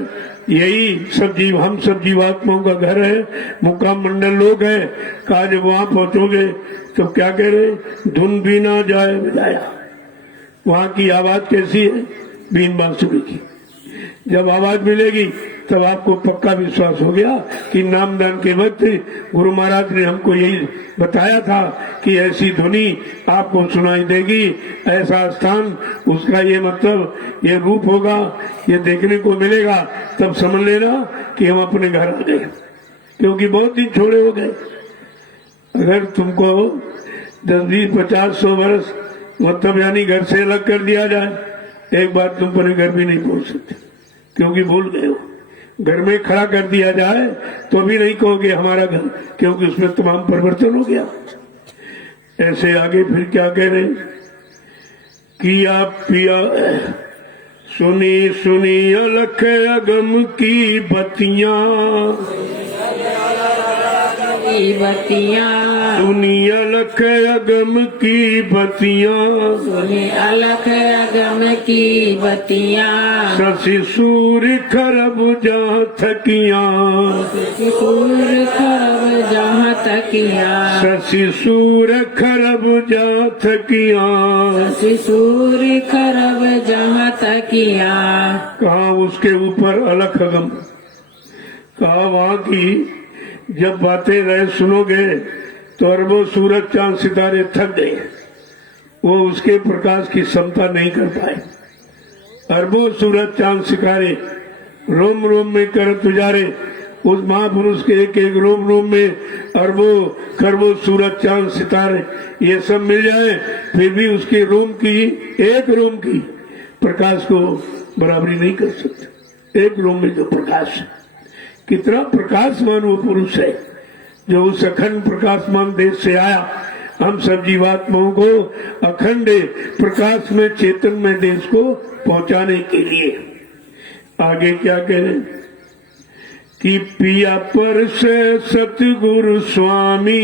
यही सब जीव, हम सब जीवात्माओं का घर है, मुकाम मंडल लोग है। कहा जब वहाँ पहुंचोगे तो क्या कह रहे, धुन भी ना जाए बजाया। वहाँ की आवाज कैसी है, बीन बांसुरी की। जब आवाज मिलेगी तब आपको पक्का विश्वास हो गया कि नामदान के वक्त गुरु महाराज ने हमको यही बताया था कि ऐसी ध्वनि आपको सुनाई देगी, ऐसा स्थान, उसका ये मतलब, ये रूप होगा, ये देखने को मिलेगा। तब समझ लेना कि हम अपने घर आ गए, क्योंकि बहुत दिन छोड़े हो गए। अगर तुमको 10, 20, 50, 100 वर्ष मतलब यानी घर से अलग कर दिया जाए, एक बार तुम अपने घर भी नहीं पहुंच सकते, क्योंकि भूल गए हो। घर में खड़ा कर दिया जाए तो भी नहीं कहोगे हमारा घर, क्योंकि उसमें तमाम परिवर्तन हो गया। ऐसे आगे फिर क्या कह रहे, किया पिया सुनी सुनी अलख अगम की बत्तियां, सुनी अलख अगम की बत्तियां, सुनी अलख अगम की बत्तियां, शशि सूर्य खरब जहाँ थकियां, सूर्य खरब जहाँ तकिया, शशि सूर्य खरब जहाँ थकियां। सूर्य खरब जहाँ तकिया। कहा उसके ऊपर अलख अगम, कहा वहाँ की जब बातें रहे सुनोगे तो अरबों सूरज चांद सितारे थक गए, वो उसके प्रकाश की क्षमता नहीं कर पाए। अरबों सूरज चांद सितारे रोम रोम में करत उजारे, उस महापुरुष के एक एक रोम रोम में अरबों खरबों सूरज चांद सितारे ये सब मिल जाए, फिर भी उसके रोम की, एक रोम की प्रकाश को बराबरी नहीं कर सकते। एक रोम में जो प्रकाश है, कितना प्रकाशमान वो पुरुष है जो उस अखंड प्रकाशमान देश से आया, हम सब जीवात्माओं को अखंड प्रकाश में, चेतन में देश को पहुंचाने के लिए। आगे क्या कहें कि पिया पर से सतगुरु स्वामी,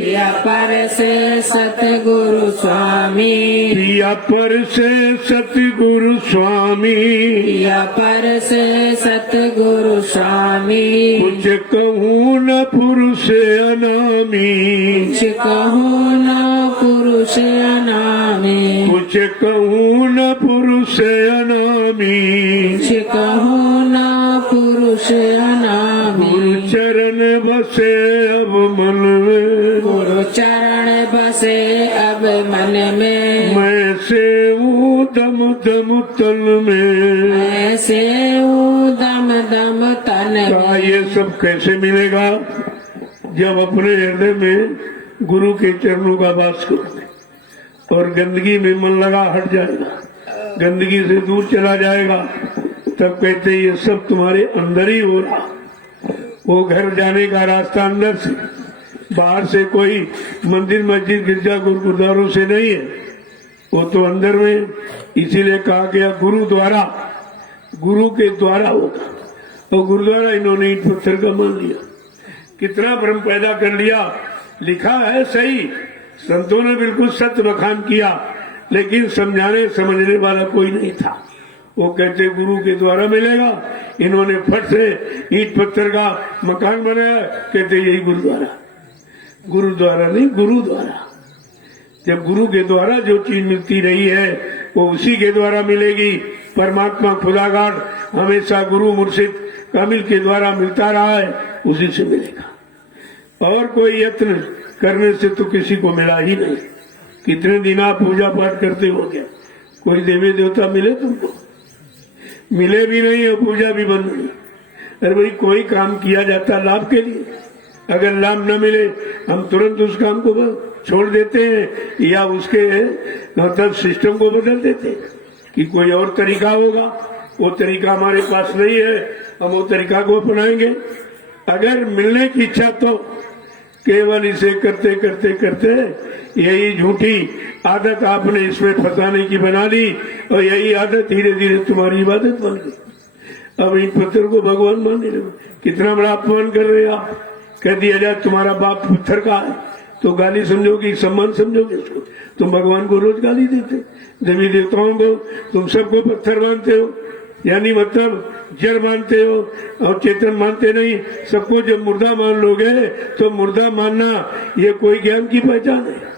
पिया पर से सतगुरु स्वामी, पिया पर से सतगुरु स्वामी, पिया पर से सतगुरु स्वामी, कुछ कहूँ न पुरुष अनामी, कुछ कहूँ न पुरुष अनामी, कुछ कहूँ न पुरुष अनामी, कुछ कहूँ न पुरुष अनामी। गुरु चरण बसे अब मन में, गुरु चरण बसे अब मन में, मैं से हूँ दम दम तन में, ऐसे दम दम तन कहा में। ये सब कैसे मिलेगा, जब अपने हृदय में गुरु के चरणों का वास करोगे और गंदगी में मन लगा हट जाएगा, गंदगी से दूर चला जाएगा, तब कहते ये सब तुम्हारे अंदर ही हो रहा। वो घर जाने का रास्ता अंदर से, बाहर से कोई मंदिर मस्जिद गिरजा गुरुद्वारों से नहीं है, वो तो अंदर में। इसीलिए कहा गया गुरु द्वारा, गुरु के द्वारा होगा। और गुरुद्वारा इन्होंने ईंट पत्थर का मान लिया, कितना भ्रम पैदा कर लिया। लिखा है सही, संतों ने बिल्कुल सत्य बखान किया, लेकिन समझाने समझने वाला कोई नहीं था। वो कहते गुरु के द्वारा मिलेगा, इन्होंने फट से ईंट पत्थर का मकान बनाया, कहते यही गुरुद्वारा। गुरुद्वारा नहीं, गुरु द्वारा। जब गुरु के द्वारा जो चीज मिलती रही है वो उसी के द्वारा मिलेगी। परमात्मा खुदागार हमेशा गुरु मुर्शिद कामिल के द्वारा मिलता रहा है, उसी से मिलेगा। और कोई यत्न करने से तो किसी को मिला ही नहीं। कितने दिन आप पूजा पाठ करते हो क्या? कोई देवी देवता मिले तुमको? मिले भी नहीं और पूजा भी बंद नहीं। अरे भाई कोई काम किया जाता लाभ के लिए, अगर लाभ न मिले हम तुरंत उस काम को छोड़ देते हैं या उसके मतलब सिस्टम को बदल देते हैं कि कोई और तरीका होगा। वो तरीका हमारे पास नहीं है, हम वो तरीका को अपनाएंगे। अगर मिलने की इच्छा तो केवल इसे करते करते करते यही झूठी आदत आपने इसमें फंसाने की बना ली और यही आदत धीरे धीरे तुम्हारी इबादत बन गई। अब इन पत्थर को भगवान मानने लगे। कितना बड़ा अपमान कर रहे हैं आप। कह दिया जाए तुम्हारा बाप पत्थर का है तो गाली समझोगे, सम्मान समझोगे इसको। तुम भगवान को रोज गाली देते, देवी देवताओं को तुम सबको पत्थर मानते हो, यानी मतलब जड़ मानते हो और चेतन मानते नहीं। सबको जब मुर्दा मान लोगे तो मुर्दा मानना ये कोई ज्ञान की पहचान है।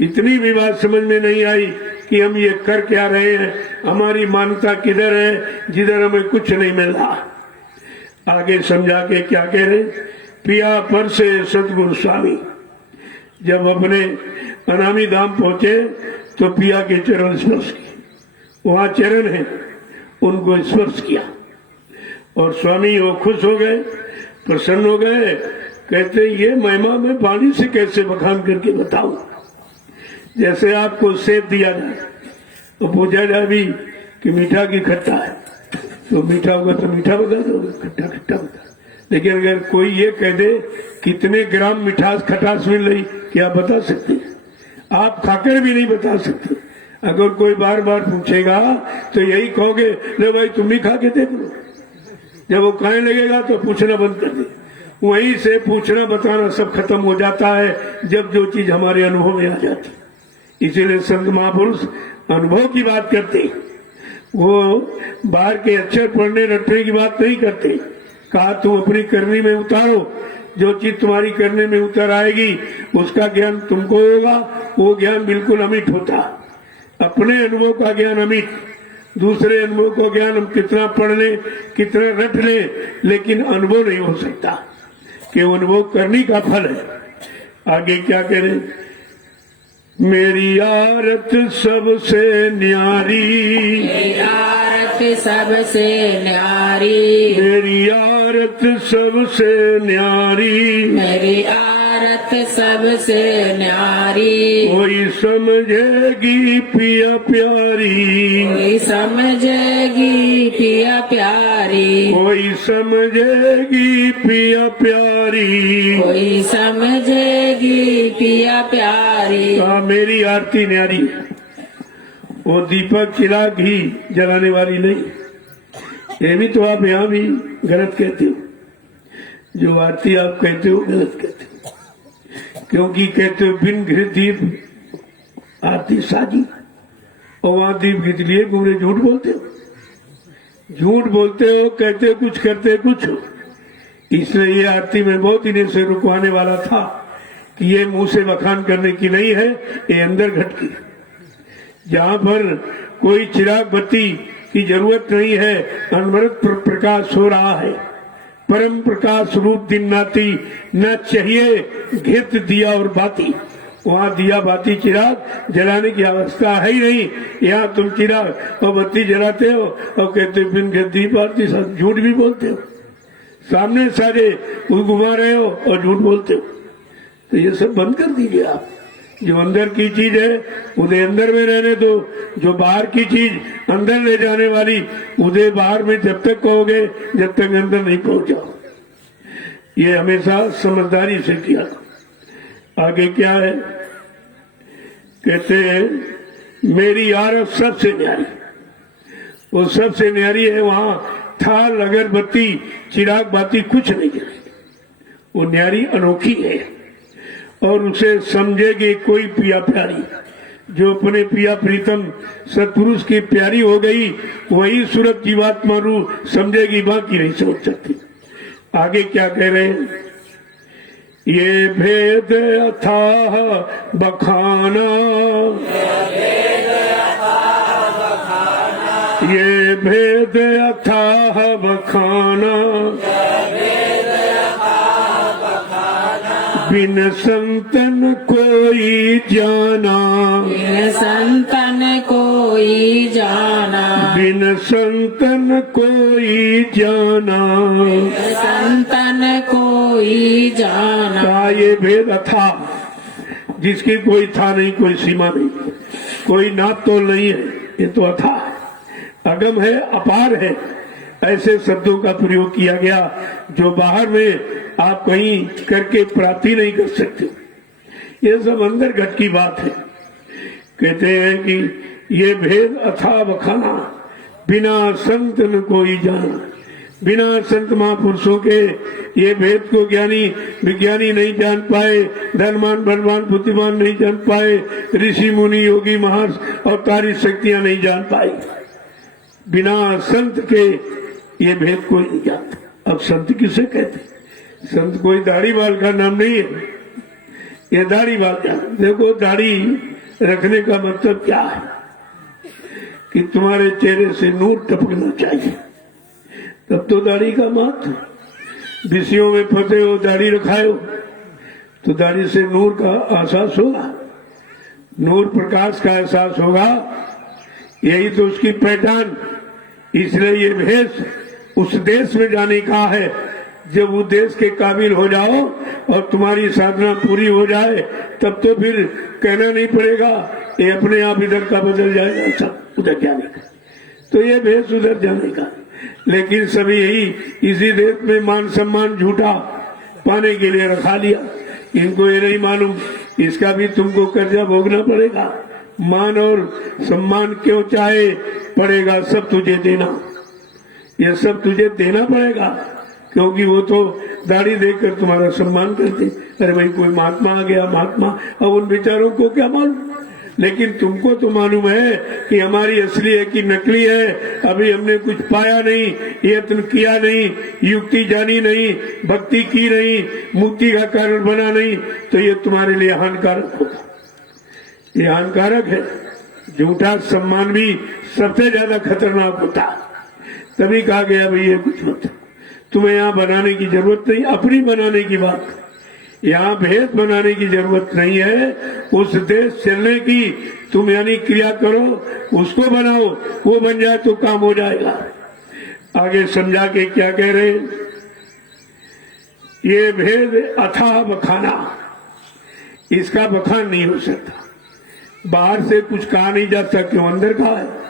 इतनी भी बात समझ में नहीं आई कि हम ये कर क्या रहे हैं, हमारी मान्यता किधर है जिधर हमें कुछ नहीं मिल रहा। आगे समझा के क्या कह रहे, पिया पर से सतगुरु स्वामी। जब अपने अनामी धाम पहुंचे तो पिया के चरण स्पर्श किए, वहां चरण है, उनको स्पर्श किया और स्वामी वो खुश हो गए, प्रसन्न हो गए। कहते ये महिमा मैं पानी से कैसे बखान करके बताऊं। जैसे आपको सेब दिया जाए तो पूछा जाए भी कि मीठा की खट्टा है, तो मीठा होगा तो मीठा बता दो, खट्टा खट्टा बता। लेकिन अगर कोई ये कह दे कितने ग्राम मिठास खटास मिल रही, क्या बता सकते हैं? आप खाकर भी नहीं बता सकते। अगर कोई बार बार पूछेगा तो यही कहोगे ले भाई तुम भी खा के देख लो। जब वो कहने लगेगा तो पूछना बंद कर दे। वहीं से पूछना बताना सब खत्म हो जाता है जब जो चीज हमारे अनुभव में आ जाती। इसीलिए संत महापुरुष अनुभव की बात करते, वो बाहर के अक्षर पढ़ने रटने की बात नहीं करते। कहा तुम अपनी करनी में उतारो, जो चीज तुम्हारी करने में उतर आएगी उसका ज्ञान तुमको होगा। वो ज्ञान बिल्कुल अमिट होता। अपने अनुभव का ज्ञान अमिट, दूसरे अनुभव का ज्ञान हम कितना पढ़ ले कितना रट ले, लेकिन अनुभव नहीं हो सकता कि अनुभव करने का फल है। आगे क्या कह रहे, मेरी आरत सबसे न्यारी, मेरी आरत सबसे न्यारी, मेरी आरत सबसे न्यारी, मेरी आरत सबसे न्यारी। कोई समझेगी पिया प्यारी, कोई समझेगी पिया प्यारी, कोई समझेगी पिया प्यारी। कोई समझेगी पिया प्यारी। मेरी आरती न्यारी, वो दीपक चिराग घी जलाने वाली नहीं। ये भी तो आप यहाँ भी गलत कहते हो। जो आरती आप कहते हो गलत कहते हो, क्योंकि कहते हो बिन घृत दीप आरती साजी, और वहां दीप घृत लिए घूमने झूठ बोलते हो। झूठ बोलते हो, कहते कुछ करते कुछ हो। इसलिए ये आरती में बहुत इन्हें से रुकवाने वाला था कि ये मुंह से बखान करने की नहीं है, ये अंदर घट की। जहां पर कोई चिराग बत्ती की जरूरत नहीं है, अनवरत प्रकाश हो रहा है। परम प्रकाश रूप दिन नाती, न चाहिए घृत दिया और बाती। वहां दिया बाती चिराग जलाने की अवस्था है ही नहीं। यहाँ तुम चिराग और बत्ती जलाते हो और कहते हो बिन घृत दीप आरती, झूठ भी बोलते हो। सामने सारे घुमा रहे हो और झूठ बोलते हो। तो ये सब बंद कर दीजिए आप। जो अंदर की चीज है उसे अंदर में रहने दो, जो बाहर की चीज अंदर ले जाने वाली उसे बाहर में जब तक कहोगे जब तक अंदर नहीं पहुंचाओ। ये हमेशा समझदारी से किया। आगे क्या है, कहते हैं मेरी आरत सबसे न्यारी, वो सबसे न्यारी है। वहां थाल अगरबत्ती चिराग बाती कुछ नहीं जलेगी, वो न्यारी अनोखी है और उसे समझेगी कोई पिया प्यारी। जो अपने पिया प्रीतम सतपुरुष की प्यारी हो गई वही सूरत जीवात्मा रूप समझेगी, बाकी नहीं समझ सकती। आगे क्या कह रहे हैं, ये भेद अथाह बखाना, ये भेद अथाह बखाना, बिन संतन कोई जाना, बिन संतन कोई जाना, बिन संतन कोई जाना, संतन कोई जाना। का ये भेद अथा, जिसकी कोई था नहीं, कोई सीमा नहीं, कोई नाप तोल नहीं है, ये तो अथा है, अगम है, अपार है। ऐसे शब्दों का प्रयोग किया गया जो बाहर में आप कहीं करके प्राप्ति नहीं कर सकते। ये सब अंदर घट की बात है। कहते हैं कि ये भेद अथा बखाना, बिना संत न कोई जाना। बिना संत महापुरुषों के ये भेद को ज्ञानी विज्ञानी नहीं जान पाए, धनवान बलवान बुद्धिमान नहीं जान पाए, ऋषि मुनि योगी महर्ष और कार्य शक्तियां नहीं जान पाई। बिना संत के ये भेद कोई नहीं जानता। अब संत किसे कहते? संत कोई दाढ़ी बाल का नाम नहीं है। ये दाढ़ी बाल क्या, देखो दाढ़ी रखने का मतलब क्या है कि तुम्हारे चेहरे से नूर टपकना चाहिए, तब तो दाढ़ी का महत्व। विषयों में फंसे हो, दाढ़ी रखाए हो तो दाढ़ी से नूर का एहसास होगा, नूर प्रकाश का एहसास होगा, यही तो उसकी पहचान। इसलिए ये भेष उस देश में जाने का है, जब वो देश के काबिल हो जाओ और तुम्हारी साधना पूरी हो जाए तब तो फिर कहना नहीं पड़ेगा, ये अपने आप इधर का बदल जाएगा, सब उधर जाने का। तो ये भेष उधर जाने का। लेकिन सभी यही इसी देश में मान सम्मान झूठा पाने के लिए रखा लिया। इनको ये नहीं मालूम इसका भी तुमको कर्जा भोगना पड़ेगा। मान और सम्मान क्यों चाहे पड़ेगा, सब तुझे देना, ये सब तुझे देना पड़ेगा, क्योंकि वो तो दाढ़ी देखकर तुम्हारा सम्मान करते। अरे भाई कोई महात्मा आ गया, महात्मा, अब उन बेचारों को क्या मालूम, लेकिन तुमको तो मालूम है कि हमारी असली है कि नकली है। अभी हमने कुछ पाया नहीं, यत्न किया नहीं, युक्ति जानी नहीं, भक्ति की नहीं, मुक्ति का कारण बना नहीं, तो ये तुम्हारे लिए हानिकारक होगा। ये हानिकारक है। झूठा सम्मान भी सबसे ज्यादा खतरनाक होता। तभी कहा गया भाई ये कुछ मत, तुम्हें यहाँ बनाने की जरूरत नहीं, अपनी बनाने की बात। यहाँ भेद बनाने की जरूरत नहीं है, उस देश चलने की तुम यानी क्रिया करो, उसको बनाओ, वो बन जाए तो काम हो जाएगा। आगे समझा के क्या कह रहे हैं, ये भेद अथाह बखाना, इसका बखान नहीं हो सकता। बाहर से कुछ कहा नहीं जा सकता, क्यों, अंदर कहा है।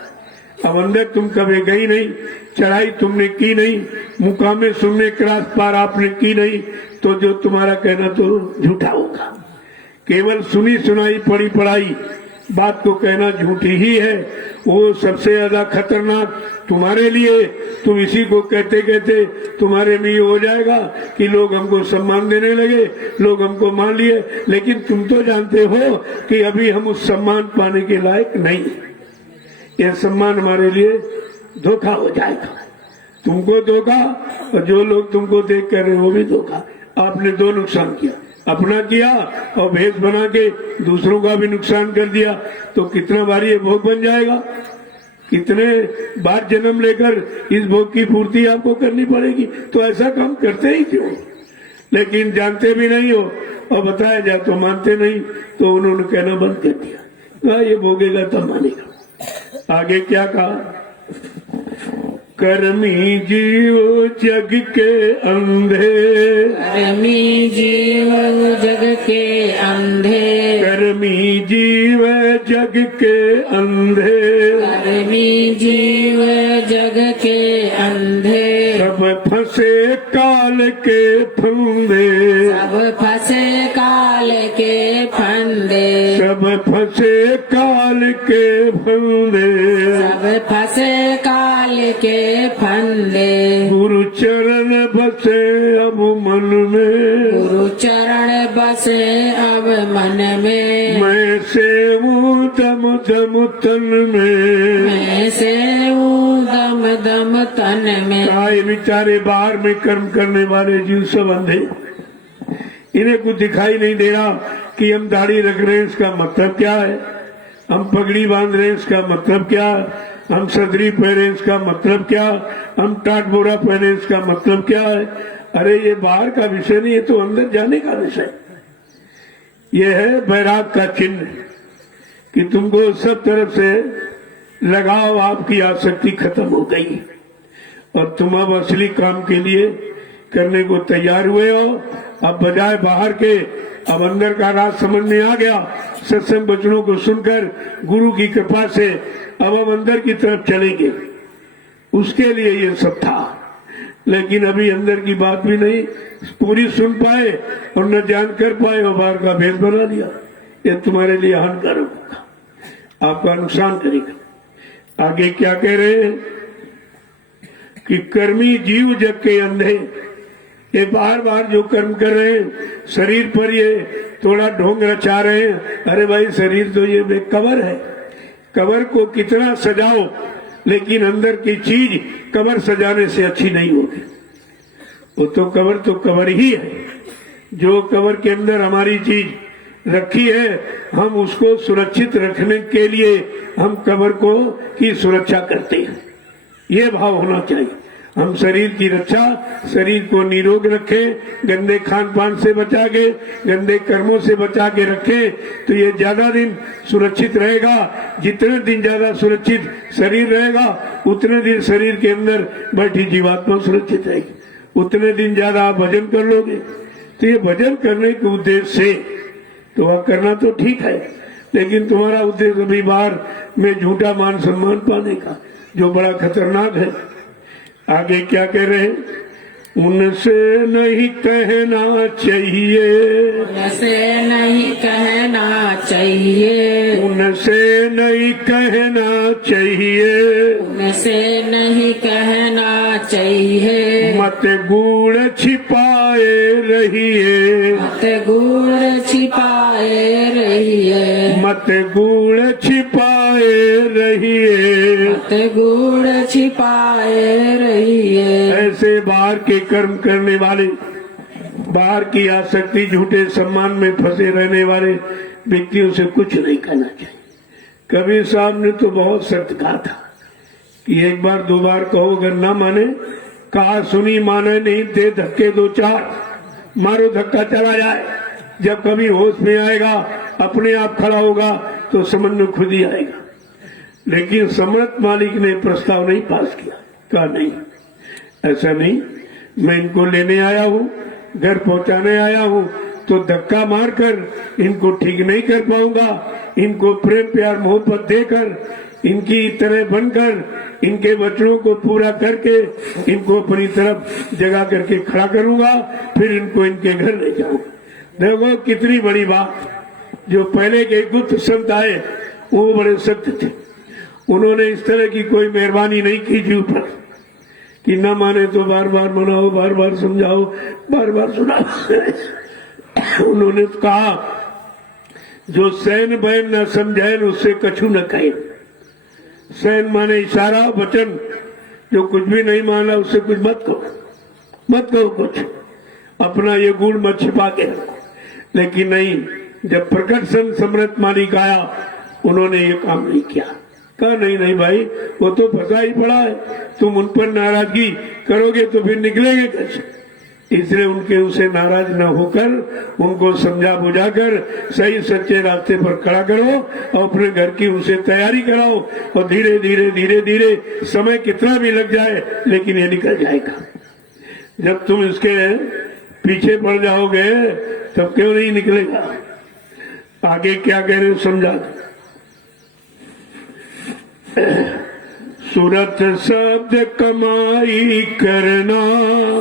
अब अंदर तुम कभी गई नहीं, चढ़ाई तुमने की नहीं, मुकामे सुनने क्रॉस पार आपने की नहीं, तो जो तुम्हारा कहना तो झूठा होगा। केवल सुनी सुनाई पढ़ी पढ़ाई बात को कहना झूठी ही है। वो सबसे ज्यादा खतरनाक तुम्हारे लिए। तुम इसी को कहते कहते तुम्हारे में ये हो जाएगा कि लोग हमको सम्मान देने लगे, लोग हमको मान लिए, लेकिन तुम तो जानते हो कि अभी हम उस सम्मान पाने के लायक नहीं। यह सम्मान हमारे लिए धोखा हो जाएगा, तुमको धोखा और जो लोग तुमको देख कर रहे वो भी धोखा। आपने दो नुकसान किया, अपना किया और भेष बना के दूसरों का भी नुकसान कर दिया, तो कितना बार ये भोग बन जाएगा। कितने बार जन्म लेकर इस भोग की पूर्ति आपको करनी पड़ेगी। तो ऐसा काम करते ही क्यों, लेकिन जानते भी नहीं हो और बताया जाए तो मानते नहीं, तो उन्होंने कहना बंद कर दिया, ये भोगेगा तब मानेगा। आगे क्या कहा, कर्मी जीव जग के अंधे, कर्मी जीव जग के अंधे, कर्मी जीव जग के अंधे, कर्मी जीव जग के अंधे, सब फंसे काल के फंदे, सब फंसे काल के फंदे, सब फंसे काल के फंदे, सब फंसे काल के फंदे, गुरु चरण बसे अब मन में, गुरु चरण बसे अब मन में, मैं से दम दम तन में, मैं से हूँ दम दम तन में। काय बेचारे बाहर में कर्म करने वाले जीव सब अंधे, इन्हें कुछ दिखाई नहीं दे रहा कि हम दाढ़ी रख रहे हैं इसका मतलब क्या है, हम पगड़ी बांध रहे हैं इसका मतलब क्या, हम सदरी पहने इसका मतलब क्या, हम टाट बोरा पहने इसका मतलब क्या है। अरे ये बाहर का विषय नहीं, ये तो अंदर जाने का विषय। ये है बैराग का चिन्ह कि तुमको सब तरफ से लगाव, आपकी आसक्ति खत्म हो गई और तुम अब असली काम के लिए करने को तैयार हुए हो। अब बजाय बाहर के अब अंदर का राज समझ में आ गया। सत्संग वचनों को सुनकर गुरु की कृपा से अब हम अंदर की तरफ चलेंगे, उसके लिए ये सब था। लेकिन अभी अंदर की बात भी नहीं पूरी सुन पाए और न जान कर पाए और बाहर का भेद बना दिया। ये तुम्हारे लिए हानिकारक होगा, आपका नुकसान करेगा। आगे क्या कह रहे हैं कि कर्मी जीव जग के अंधे, ये बार बार जो कर्म कर रहे हैं, शरीर पर ये थोड़ा ढोंग रचा रहे हैं। अरे भाई शरीर तो ये कवर है, कवर को कितना सजाओ लेकिन अंदर की चीज कवर सजाने से अच्छी नहीं होगी। वो तो कवर ही है। जो कवर के अंदर हमारी चीज रखी है, हम उसको सुरक्षित रखने के लिए हम कवर को की सुरक्षा करते हैं। ये भाव होना चाहिए। हम शरीर की रक्षा, शरीर को निरोग रखें, गंदे खान पान से बचा के, गंदे कर्मों से बचा के रखें, तो ये ज्यादा दिन सुरक्षित रहेगा। जितने दिन ज्यादा सुरक्षित शरीर रहेगा, उतने दिन शरीर के अंदर बैठी जीवात्मा सुरक्षित रहेगी, उतने दिन ज्यादा आप भजन कर लोगे। तो ये भजन करने के उद्देश्य से तो वह करना तो ठीक है, लेकिन तुम्हारा उद्देश्य अभी बाहर में झूठा मान सम्मान पाने का, जो बड़ा खतरनाक है। आगे क्या कह रहे हैं, उनसे नहीं कहना चाहिए, उनसे नहीं कहना चाहिए, उनसे नहीं कहना चाहिए, उनसे नहीं कहना चाहिए, मत गूढ़ छिपाए रहिए, मत गूढ़ छिपाए रहिए, मत गूढ़ छिपाए रहिए, मत गूढ़ छिपाए रहिए। ऐसे बाहर के कर्म करने वाले, बाहर की आसक्ति, झूठे सम्मान में फंसे रहने वाले व्यक्तियों से कुछ नहीं कहना चाहिए। कबीर साहब ने तो बहुत सत्य कहा था कि एक बार दो बार कहो, अगर ना माने, कहा सुनी माने नहीं, दे धक्के दो चार, मारो धक्का चला जाए। जब कभी होश में आएगा, अपने आप खड़ा होगा तो समझ में खुद ही आएगा। लेकिन सम्राट मालिक ने प्रस्ताव नहीं पास किया, कहा नहीं, ऐसा नहीं, मैं इनको लेने आया हूँ, घर पहुंचाने आया हूँ, तो धक्का मारकर इनको ठीक नहीं कर पाऊंगा। इनको प्रेम प्यार मोहब्बत देकर, इनकी तरह बनकर, इनके वचनों को पूरा करके, इनको अपनी तरफ जगा करके खड़ा करूंगा, फिर इनको इनके घर ले जाऊंगा। देखो कितनी बड़ी बात। जो पहले के गुप्त संत आए वो बड़े सत्य थे, उन्होंने इस तरह की कोई मेहरबानी नहीं की जीव पर कि न माने तो बार बार मनाओ, बार बार समझाओ, बार बार सुनाओ। उन्होंने कहा, जो सैन बैन न समझैन उससे कछु न कहे। सैन माने इशारा, वचन, जो कुछ भी नहीं माना उससे कुछ मत कहो, मत कहो कुछ, अपना ये गुण मत छिपा के रखो। लेकिन नहीं, जब प्रकट संत सम्राट मालिक आया, उन्होंने ये काम नहीं किया। कहा नहीं नहीं भाई, वो तो फंसा ही पड़ा है, तुम उन पर नाराजगी करोगे तो फिर निकलेंगे कैसे। इसलिए उनके उसे नाराज न होकर उनको समझा बुझाकर सही सच्चे रास्ते पर खड़ा करो और अपने घर की उनसे तैयारी कराओ और धीरे धीरे धीरे धीरे समय कितना भी लग जाए लेकिन ये निकल जाएगा। जब तुम इसके पीछे पड़ जाओगे तब क्यों नहीं निकलेगा। आगे क्या कह रहे हो समझा। सूरत शब्द कमाई करना,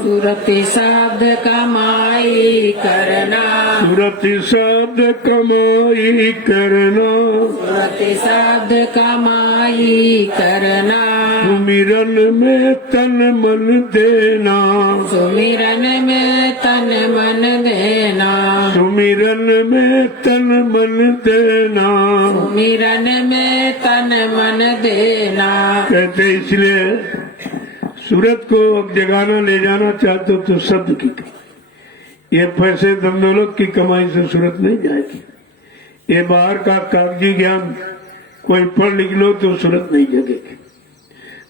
सूरत शब्द कमाई करना, सूरत शब्द कमाई करना, सूरत शब्द कमाई करना, सुमिरन में तन मन देना, सुमिरन में तन मन देना, सुमिरन में तन मन देना। सुमिरन में तन मन देना। कहते इसलिए सूरत को जगाना ले जाना चाहते हो तो शब्द की, ये पैसे धन-दौलत की कमाई से सूरत नहीं जाएगी। ये बाहर का कागजी ज्ञान कोई पढ़ लिख लो तो सूरत नहीं जगेगी।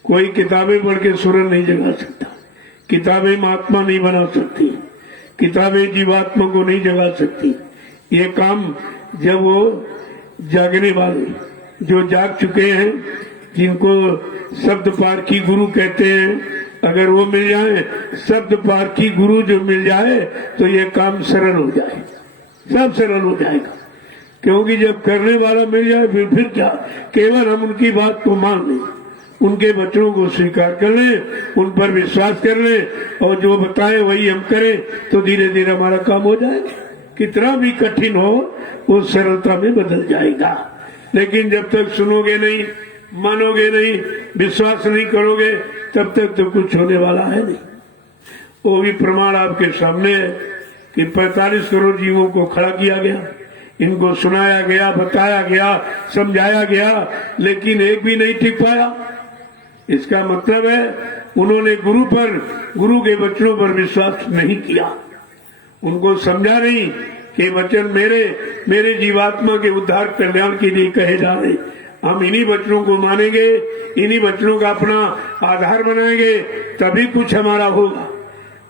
कोई किताबें पढ़ के सूरत नहीं जगा सकता। किताबें महात्मा नहीं बना सकती, किताबें जीवात्मा को नहीं जगा सकती। ये काम जब वो जागने वाले जो जाग चुके हैं, जिनको शब्द पारखी गुरु कहते हैं, अगर वो मिल जाए, शब्द पारखी गुरु जो मिल जाए तो ये काम सरल हो जाए, सब सरल हो जाएगा। क्योंकि जब करने वाला मिल जाए फिर क्या, केवल हम उनकी बात को मान लें, उनके वचनों को स्वीकार कर लें, उन पर विश्वास कर लें और जो बताए वही हम करें तो धीरे धीरे हमारा काम हो जाएगा। कितना भी कठिन हो वो सरलता में बदल जाएगा। लेकिन जब तक सुनोगे नहीं, मानोगे नहीं, विश्वास नहीं करोगे, तब तक तो कुछ होने वाला है नहीं। वो भी प्रमाण आपके सामने है कि 45 करोड़ जीवों को खड़ा किया गया, इनको सुनाया गया, बताया गया, समझाया गया, लेकिन एक भी नहीं टिक पाया। इसका मतलब है उन्होंने गुरु पर, गुरु के वचनों पर विश्वास नहीं किया। उनको समझा नहीं कि वचन मेरे जीवात्मा के उद्धार कल्याण के लिए कहे जा रहे। हम इन्हीं वचनों को मानेंगे, इन्हीं वचनों का अपना आधार बनाएंगे, तभी कुछ हमारा होगा।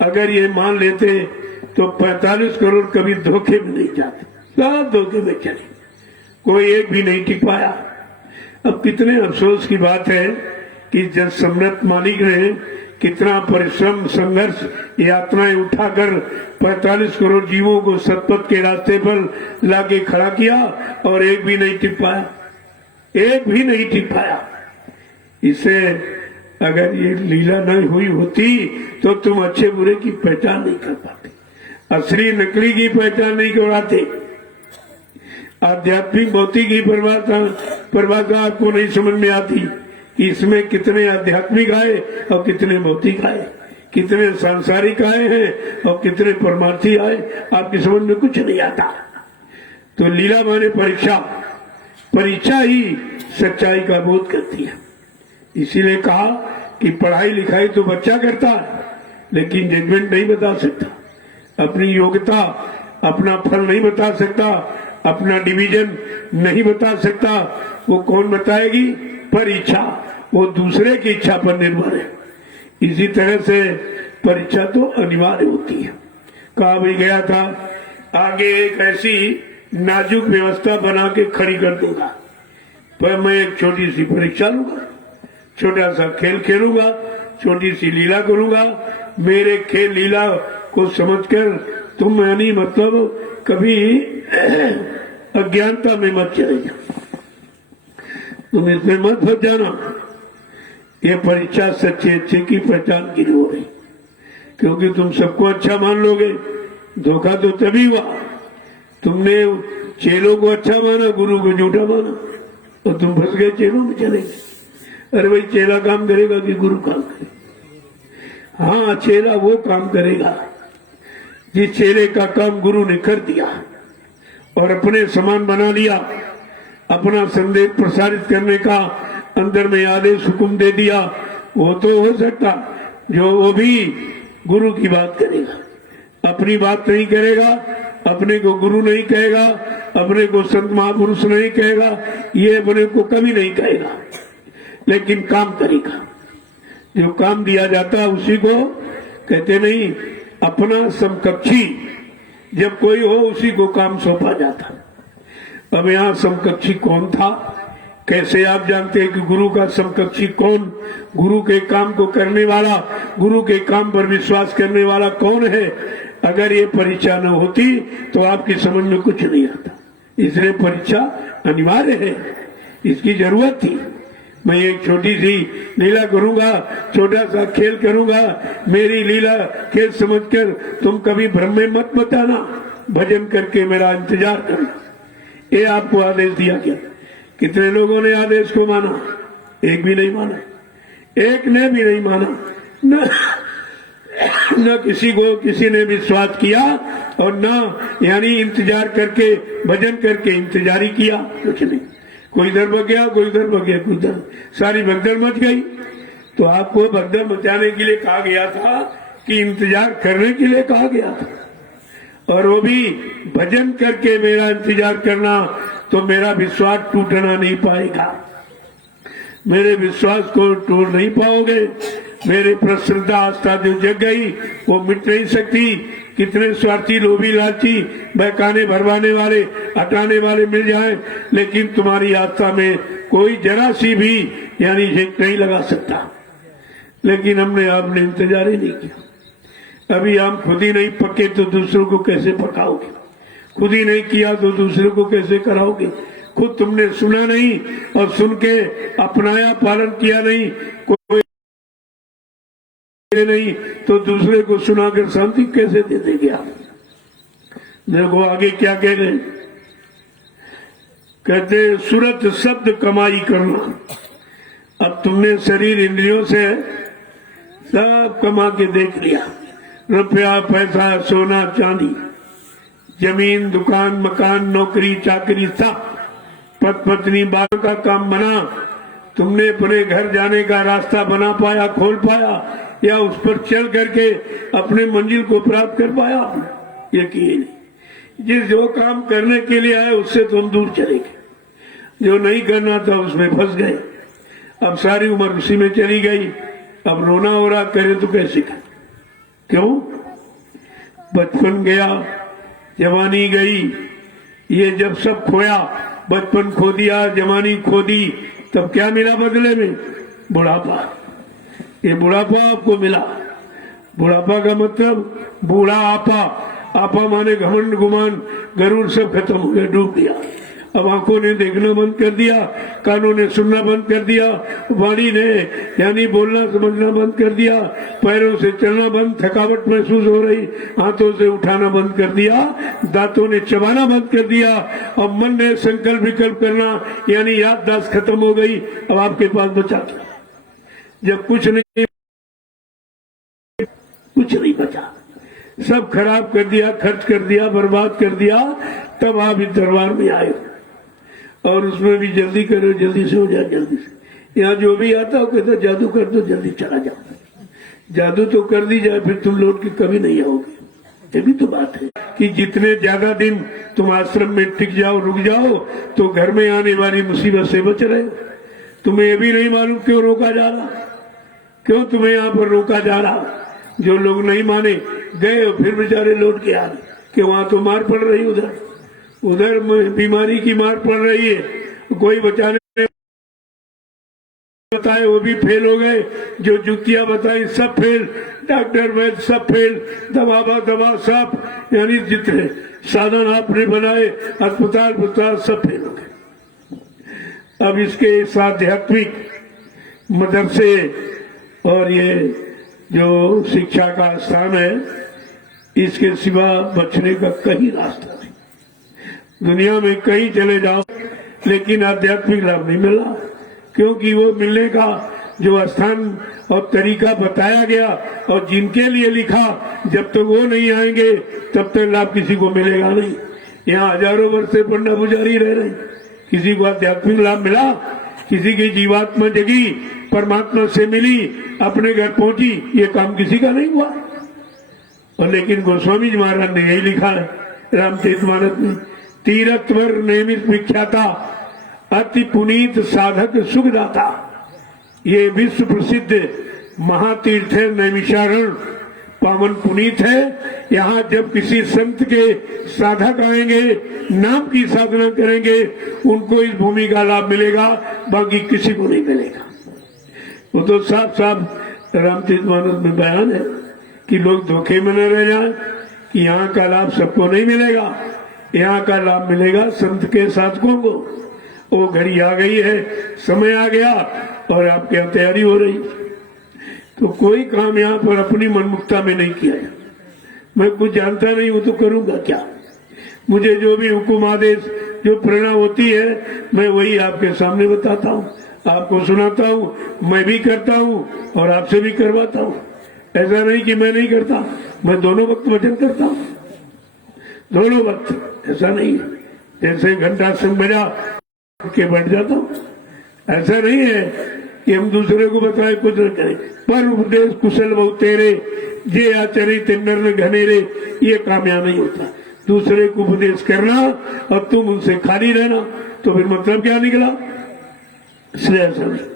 अगर ये मान लेते तो 45 करोड़ कभी धोखे में नहीं जाते, सब धोखे में चले, कोई एक भी नहीं टिक पाया। अब कितने अफसोस की बात है कि जब सम्राट मालिक ने कितना परिश्रम, संघर्ष, यातनाएं उठाकर 45 करोड़ जीवों को सतपथ के रास्ते पर लाके खड़ा किया और एक भी नहीं टिक पाया, एक भी नहीं टिक पाया। इसे अगर ये लीला नहीं हुई होती तो तुम अच्छे बुरे की पहचान नहीं कर पाते, असली नकली की पहचान नहीं कराते। आध्यात्मिक भौतिक की परिभाषा आपको नहीं समझ में आती कि इसमें कितने आध्यात्मिक आए और कितने भौतिक आए, कितने सांसारिक आए हैं और कितने परमार्थी आए, आपकी समझ में कुछ नहीं आता। तो लीला माने परीक्षा, परीक्षा ही सच्चाई का बोध करती है। इसीलिए कहा कि पढ़ाई लिखाई तो बच्चा करता है, लेकिन जजमेंट नहीं बता सकता, अपनी योग्यता, अपना फल नहीं बता सकता, अपना डिवीजन नहीं बता सकता। वो कौन बताएगी? परीक्षा, वो दूसरे की इच्छा पर निर्भर है। इसी तरह से परीक्षा तो अनिवार्य होती है। कहा भी गया था, आगे एक ऐसी नाजुक व्यवस्था बना के खड़ी कर दूंगा, पर मैं एक छोटी सी परीक्षा लूंगा, छोटा सा खेल खेलूंगा, छोटी सी लीला करूंगा। मेरे खेल लीला को समझकर तुम यानी मतलब कभी अज्ञानता में मत चले जाओ, तुम इसमें मत फंस जाना। ये परीक्षा सच्चे अच्छे की पहचान की हो रही, क्योंकि तुम सबको अच्छा मान लोगे। धोखा तो तभी हुआ, तुमने चेलों को अच्छा माना, गुरु को झूठा माना, और तुम फंस गए, चेलों में चले गए। अरे भाई, चेला काम करेगा कि गुरु काम करेगा? हाँ, चेला वो काम करेगा जिस चेले का काम गुरु ने कर दिया और अपने समान बना लिया, अपना संदेश प्रसारित करने का अंदर में आदेश हुक्म दे दिया। वो तो हो सकता जो वो भी गुरु की बात करेगा, अपनी बात नहीं करेगा, अपने को गुरु नहीं कहेगा, अपने को संत महापुरुष नहीं कहेगा, ये अपने को कभी नहीं कहेगा, लेकिन काम करेगा। जो काम दिया जाता है उसी को कहते नहीं। अपना समकक्षी जब कोई हो उसी को काम सौंपा जाता। अब यहाँ समकक्षी कौन था? कैसे आप जानते हैं कि गुरु का समकक्षी कौन? गुरु के काम को करने वाला, गुरु के काम पर विश्वास करने वाला कौन है? अगर ये परीक्षा न होती तो आपकी समझ में कुछ नहीं आता। इसलिए परीक्षा अनिवार्य है, इसकी जरूरत थी। मैं एक छोटी सी लीला करूंगा, छोटा सा खेल करूंगा। मेरी लीला खेल समझकर तुम कभी भ्रम में मत बताना, भजन करके मेरा इंतजार करना। ये आपको आदेश दिया गया। कितने लोगों ने आदेश को माना? एक भी नहीं माना, एक ने भी नहीं माना। न किसी ने विश्वास किया और न यानी इंतजार करके भजन करके इंतजार ही किया, कुछ नहीं। कोई इधर भाग गया, कोई उधर भाग गया, कोई उधर, सारी भगदड़ मच गई। तो आपको भगदड़ मचाने के लिए कहा गया था कि इंतजार करने के लिए कहा गया था, और वो भी भजन करके मेरा इंतजार करना। तो मेरा विश्वास टूटना नहीं पाएगा, मेरे विश्वास को तोड़ नहीं पाओगे। मेरे पर श्रद्धा आस्था जो जग गई वो मिट नहीं सकती। कितने स्वार्थी, लोभी, लालची, बहकाने भरवाने वाले, हटाने वाले मिल जाएं, लेकिन तुम्हारी आस्था में कोई जरा सी भी यानी झेक नहीं लगा सकता। लेकिन आपने इंतजार ही नहीं किया। अभी हम खुद ही नहीं पके तो दूसरों को कैसे पकाओगे? खुद ही नहीं किया तो दूसरों को कैसे कराओगे? खुद तुमने सुना नहीं और सुन के अपनाया, पालन किया नहीं, कोई नहीं तो दूसरे को सुनाकर शांति कैसे दे देंगे आप? देखो आगे क्या कह रहे, कहते सूरत शब्द कमाई करना। अब तुमने शरीर इंद्रियों से सब कमा के देख लिया, रुपया, पैसा, सोना, चांदी, जमीन, दुकान, मकान, नौकरी, चाकरी, सब पत पत्नी, बालों का काम बना। तुमने अपने घर जाने का रास्ता बना पाया, खोल पाया, या उस पर चल करके अपने मंजिल को प्राप्त कर पाया? ये किए नहीं। जिस जो काम करने के लिए आए उससे तुम दूर चले गए, जो नहीं करना था उसमें फंस गए। अब सारी उम्र उसी में चली गई। अब रोना हो रहा, करे तो कैसे करे? क्यों? बचपन गया, जवानी गई, ये जब सब खोया, बचपन खो दिया, जवानी खो दी, तब क्या मिला बदले में? बुढ़ापा। ये बुढ़ापा आपको मिला। बुढ़ापा का मतलब बूढ़ा आपा, आपा माने घमंड, गुमान, गरुड़ सब खत्म हो गया, डूब गया। अब आंखों ने देखना बंद कर दिया, कानों ने सुनना बंद कर दिया, वाणी ने यानी बोलना समझना बंद कर दिया, पैरों से चलना बंद, थकावट महसूस हो रही, हाथों से उठाना बंद कर दिया, दांतों ने चबाना बंद कर दिया, और मन ने संकल्प विकल्प करना यानी याददाश्त खत्म हो गई। अब आपके पास बचा क्या? जब कुछ नहीं बचा, सब खराब कर दिया, खर्च कर दिया, बर्बाद कर दिया, तब आप इस दरबार में आए और उसमें भी जल्दी करो, जल्दी से हो जाए, जल्दी से। यहाँ जो भी आता हो कहता जादू कर दो, जल्दी चला जाओ। जादू तो कर दी जाए, फिर तुम लौट के कभी नहीं आओगे। ये भी तो बात है कि जितने ज्यादा दिन तुम आश्रम में टिक जाओ, रुक जाओ, तो घर में आने वाली मुसीबत से बच रहे हो। तुम्हें ये भी नहीं मालूम क्यों रोका जा रहा, क्यों तुम्हें यहाँ पर रोका जा रहा। जो लोग नहीं माने गए और फिर बेचारे लौट के आ रहे कि वहां तो मार पड़ रही, उधर बीमारी की मार पड़ रही है, कोई बचाने बताए वो भी फेल हो गए, जो जुतियां बताई सब फेल, डॉक्टर वैद्य सब फेल, दवा सब यानी जितने साधन आपने बनाए अस्पताल सब फेल हो गए। अब इसके इस आध्यात्मिक मदरसे और ये जो शिक्षा का स्थान है, इसके सिवा बचने का कहीं रास्ता नहीं। दुनिया में कहीं चले जाओ लेकिन आध्यात्मिक लाभ नहीं मिला, क्योंकि वो मिलने का जो स्थान और तरीका बताया गया और जिनके लिए लिखा, जब तक वो नहीं आएंगे तब तक लाभ किसी को मिलेगा नहीं। यहाँ हजारों वर्ष से पंडा पुजारी रह रहे, किसी को आध्यात्मिक लाभ मिला? किसी की जीवात्मा जगी, परमात्मा से मिली, अपने घर पहुंची, ये काम किसी का नहीं हुआ। और लेकिन गोस्वामी जी महाराज ने यही लिखा है रामचरितमानस में, तीर्थवर नियमित विख्याता अति पुनीत साधक सुखदाता। ये विश्व प्रसिद्ध महातीर्थ है नैमिषारण्य, पावन पुनीत है। यहाँ जब किसी संत के साधक आएंगे, नाम की साधना करेंगे, उनको इस भूमि का लाभ मिलेगा, बाकी किसी को नहीं मिलेगा। वो तो साफ साफ रामचरितमानस में बयान है कि लोग धोखे में न रह जाएं कि यहाँ का लाभ सबको नहीं मिलेगा। यहाँ का लाभ मिलेगा संत के साधकों को। वो घड़ी आ गई है, समय आ गया और आपके यहाँ तैयारी हो रही। तो कोई काम यहाँ पर अपनी मनमुखता में नहीं किया है। मैं कुछ जानता नहीं हूं तो करूंगा क्या। मुझे जो भी हुकुम आदेश, जो प्रेरणा होती है, मैं वही आपके सामने बताता हूँ, आपको सुनाता हूँ। मैं भी करता हूँ और आपसे भी करवाता हूँ। ऐसा नहीं कि मैं नहीं करता, मैं दोनों वक्त वचन करता हूँ, दोनों वक्त। ऐसा नहीं है जैसे घंटा संग बजा के बैठ जाता हूँ, ऐसा नहीं है कि हम दूसरे को बताए कुछ न करें। पर उपदेश कुशल बहु तेरे, जे आचरित नर घनेरे, ये कामयाब नहीं होता। दूसरे को उपदेश करना और तुम उनसे खाली रहना, तो फिर मतलब क्या निकला? इसलिए ऐसा नहीं,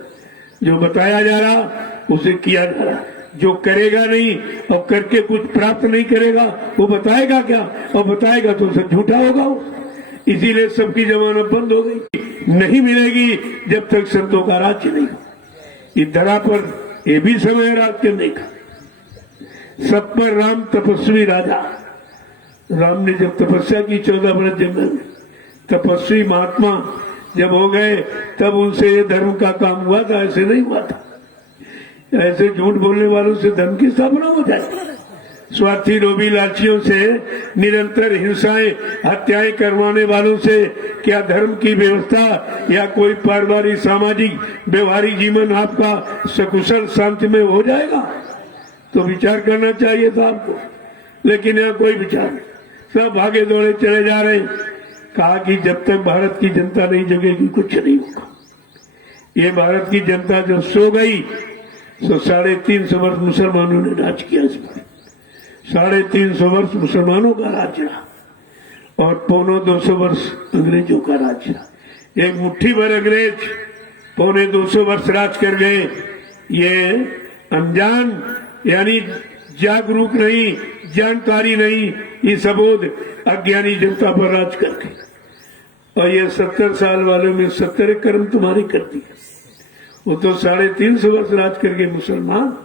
जो बताया जा रहा उसे किया जा रहा। जो करेगा नहीं और करके कुछ प्राप्त नहीं करेगा, वो बताएगा क्या? और बताएगा तो सब झूठा होगा वो। इसीलिए सबकी जमानत बंद हो गई, नहीं मिलेगी जब तक संतों का राज्य नहीं हो। इस धरा पर ये भी समय है रात के नहीं का। सब पर राम तपस्वी राजा। राम ने जब तपस्या की 14 वर्ष जंगल में, तपस्वी महात्मा जब हो गए, तब उनसे ये धर्म का काम हुआ था, ऐसे नहीं हुआ था। ऐसे झूठ बोलने वालों से धर्म की स्थापना हो जाए। स्वार्थी लोभी लालचियों से, निरंतर हिंसाएं हत्याएं करवाने वालों से क्या धर्म की व्यवस्था या कोई पारिवारिक सामाजिक व्यवहारिक जीवन आपका सकुशल शांति में हो जाएगा? तो विचार करना चाहिए था आपको, लेकिन यहाँ कोई विचार नहीं, सब भागे दौड़े चले जा रहे हैं। कहा कि जब तक भारत की जनता नहीं जगेगी कुछ नहीं होगा। ये भारत की जनता जब सो गई तो 350 वर्ष मुसलमानों ने राज किया। इस पर 350 वर्ष मुसलमानों का राज रहा और 250 वर्ष अंग्रेजों का राज रहा। एक मुट्ठी भर अंग्रेज 250 वर्ष राज कर गए। ये अनजान यानी जागरूक नहीं, जानकारी नहीं, ये सबोध अज्ञानी जनता पर राज करके। और ये 70 साल वालों में 70 कर्म तुम्हारी कर दिए। वो तो 350 वर्ष राज करके मुसलमान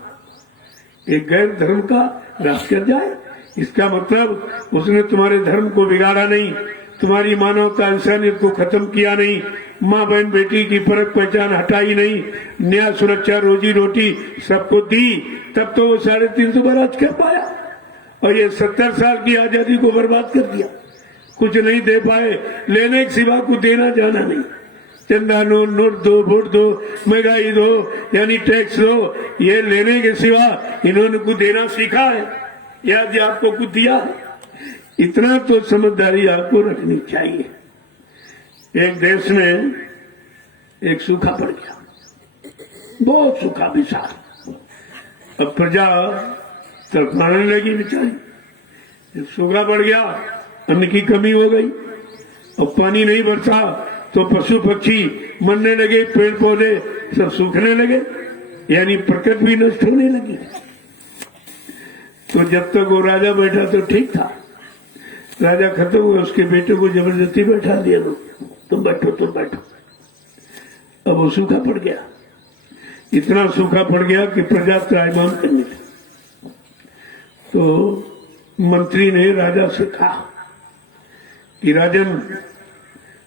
एक गैर धर्म का राज कर जाए, इसका मतलब उसने तुम्हारे धर्म को बिगाड़ा नहीं, तुम्हारी मानवता इंसानियत को खत्म किया नहीं, माँ बहन बेटी की फर्क पहचान हटाई नहीं, न्याय सुरक्षा रोजी रोटी सबको दी, तब तो वो 350 वर्ष राज कर पाया। और ये 70 साल की आजादी को बर्बाद कर दिया। कुछ नहीं दे पाए, लेने के सिवा कुछ देना जाना नहीं। चंदा लो, नोट दो, वोट दो, महंगाई दो, यानी टैक्स दो, ये लेने के सिवा इन्होंने कुछ देना सीखा है या आपको कुछ दिया है? इतना तो समझदारी आपको रखनी चाहिए। एक देश में एक सूखा पड़ गया, बहुत सूखा विशाल। अब प्रजा तड़पाने लगी बेचारी। जब सूखा पड़ गया, अन्न की कमी हो गई, अब पानी नहीं बरसा तो पशु पक्षी मरने लगे, पेड़ पौधे सब सूखने लगे, यानी प्रकृति भी नष्ट होने लगी। तो जब तक वो राजा बैठा तो ठीक था, राजा खत्म हुआ, उसके बेटे को जबरदस्ती बैठा दिया, तुम बैठो तुम बैठो। अब वो सूखा पड़ गया, इतना सूखा पड़ गया कि प्रजा त्राहिमाम करने लगी। तो मंत्री ने राजा से कहा कि राजन,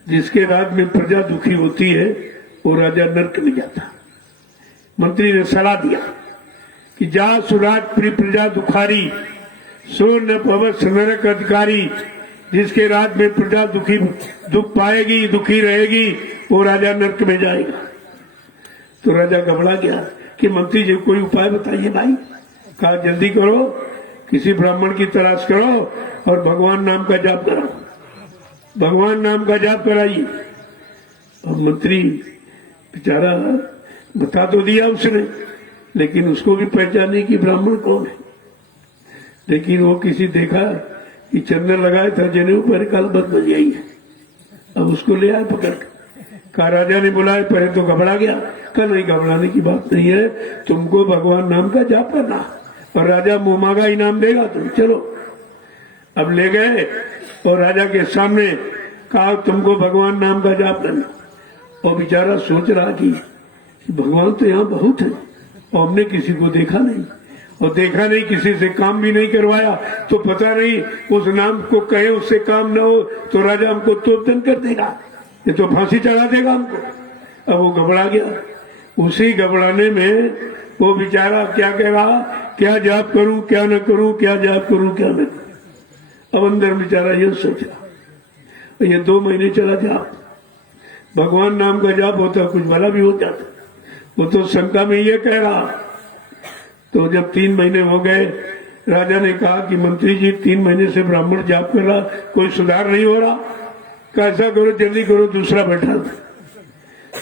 जिसके राज में प्रजा दुखी होती है वो राजा नरक में जाता। मंत्री ने सलाह दिया कि जा सुराज प्रिय प्रजा दुखारी, सो न पवस नरक अधिकारी। जिसके राज में प्रजा दुख पाएगी, दुखी रहेगी, वो राजा नरक में जाएगा। तो राजा घबरा गया कि मंत्री जी कोई उपाय बताइए भाई। कहा जल्दी करो, किसी ब्राह्मण की तलाश करो और भगवान नाम का जाप कराओ, भगवान नाम का जाप कराइए। और मंत्री बेचारा बता तो दिया उसने, लेकिन उसको भी पहचाने कि ब्राह्मण कौन है। लेकिन वो किसी देखा कि चंदन लगाया था जनेऊ पर, कल बद बज गई है। अब उसको ले आए पकड़ कर। कहा राजा ने बुलाया, पहले तो घबरा गया। कहा नहीं, घबराने की बात नहीं है, तुमको भगवान नाम का जाप करना और राजा मुंह मांगा इनाम देगा तुम चलो। अब ले गए और राजा के सामने कहा तुमको भगवान नाम का जाप करना। और बेचारा सोच रहा कि भगवान तो यहाँ बहुत है और हमने किसी को देखा नहीं, और देखा नहीं, किसी से काम भी नहीं करवाया, तो पता नहीं उस नाम को कहे उससे काम ना हो तो राजा हमको तोपदन कर देगा, ये तो फांसी चढ़ा देगा हमको। अब वो घबरा गया। उसी घबराने में वो बेचारा क्या कह रहा, क्या जाप करूं क्या न करूं, क्या जाप करूं क्या न करूं। अब अंदर बेचारा ये सोचा। ये 2 महीने चला जाप, भगवान नाम का जाप होता कुछ भला भी हो जाता, वो तो शंका में ये कह रहा। तो जब 3 महीने हो गए, राजा ने कहा कि मंत्री जी 3 महीने से ब्राह्मण जाप कर रहा, कोई सुधार नहीं हो रहा, कैसा करो जल्दी करो दूसरा बैठा।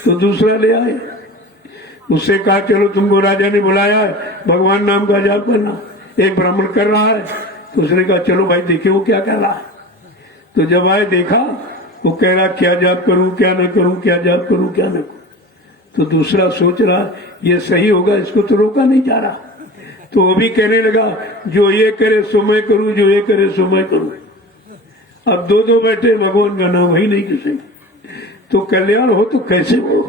तो दूसरा ले आए, उससे कहा चलो तुमको राजा ने बुलाया है भगवान नाम का जाप करना, एक ब्राह्मण कर रहा है। तो उसने कहा चलो भाई देखिए वो क्या कर रहा है। तो जब आए देखा वो कह रहा क्या जाप करूं क्या न करूं, क्या जाप करूं क्या न करूं। तो दूसरा सोच रहा ये सही होगा, इसको तो रोका नहीं जा रहा। तो वो भी कहने लगा जो ये करे सो मैं करूं, जो ये करे सो मैं करूं। अब 2-2 बैठे, भगवान का नाम वही नहीं किसी। तो कल्याण हो तो कैसे हो।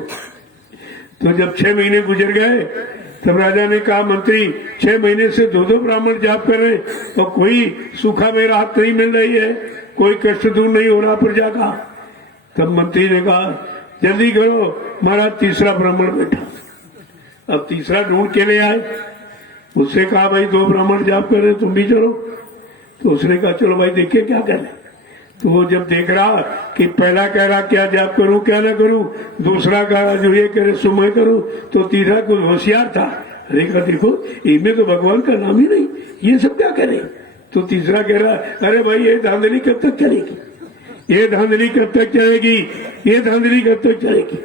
तो जब 6 महीने गुजर गए तब राजा ने कहा मंत्री 6 महीने से 2-2 ब्राह्मण जाप कर रहे तो कोई सूखा में राहत नहीं मिल रही है, कोई कष्ट दूर नहीं हो रहा प्रजा का। तब मंत्री ने कहा जल्दी करो, महाराज तीसरा ब्राह्मण बैठा। अब तीसरा ढूंढ के ले आए, उससे कहा भाई 2 ब्राह्मण जाप कर रहे तुम भी चलो। तो उसने कहा चलो भाई देखिए क्या कर रहे। तो वो जब देख रहा कि पहला कह रहा क्या जाप करूं क्या ना करूं, दूसरा कह रहा जो ये करे सो मैं करूं, तो तीसरा कुछ होशियार था। अरे कहा देखो इनमें तो भगवान का नाम ही नहीं, ये सब क्या करे। तो तीसरा कह रहा अरे भाई ये धांधली कब तक चलेगी, ये धांधली कब तक चलेगी, ये धांधली कब तक चलेगी।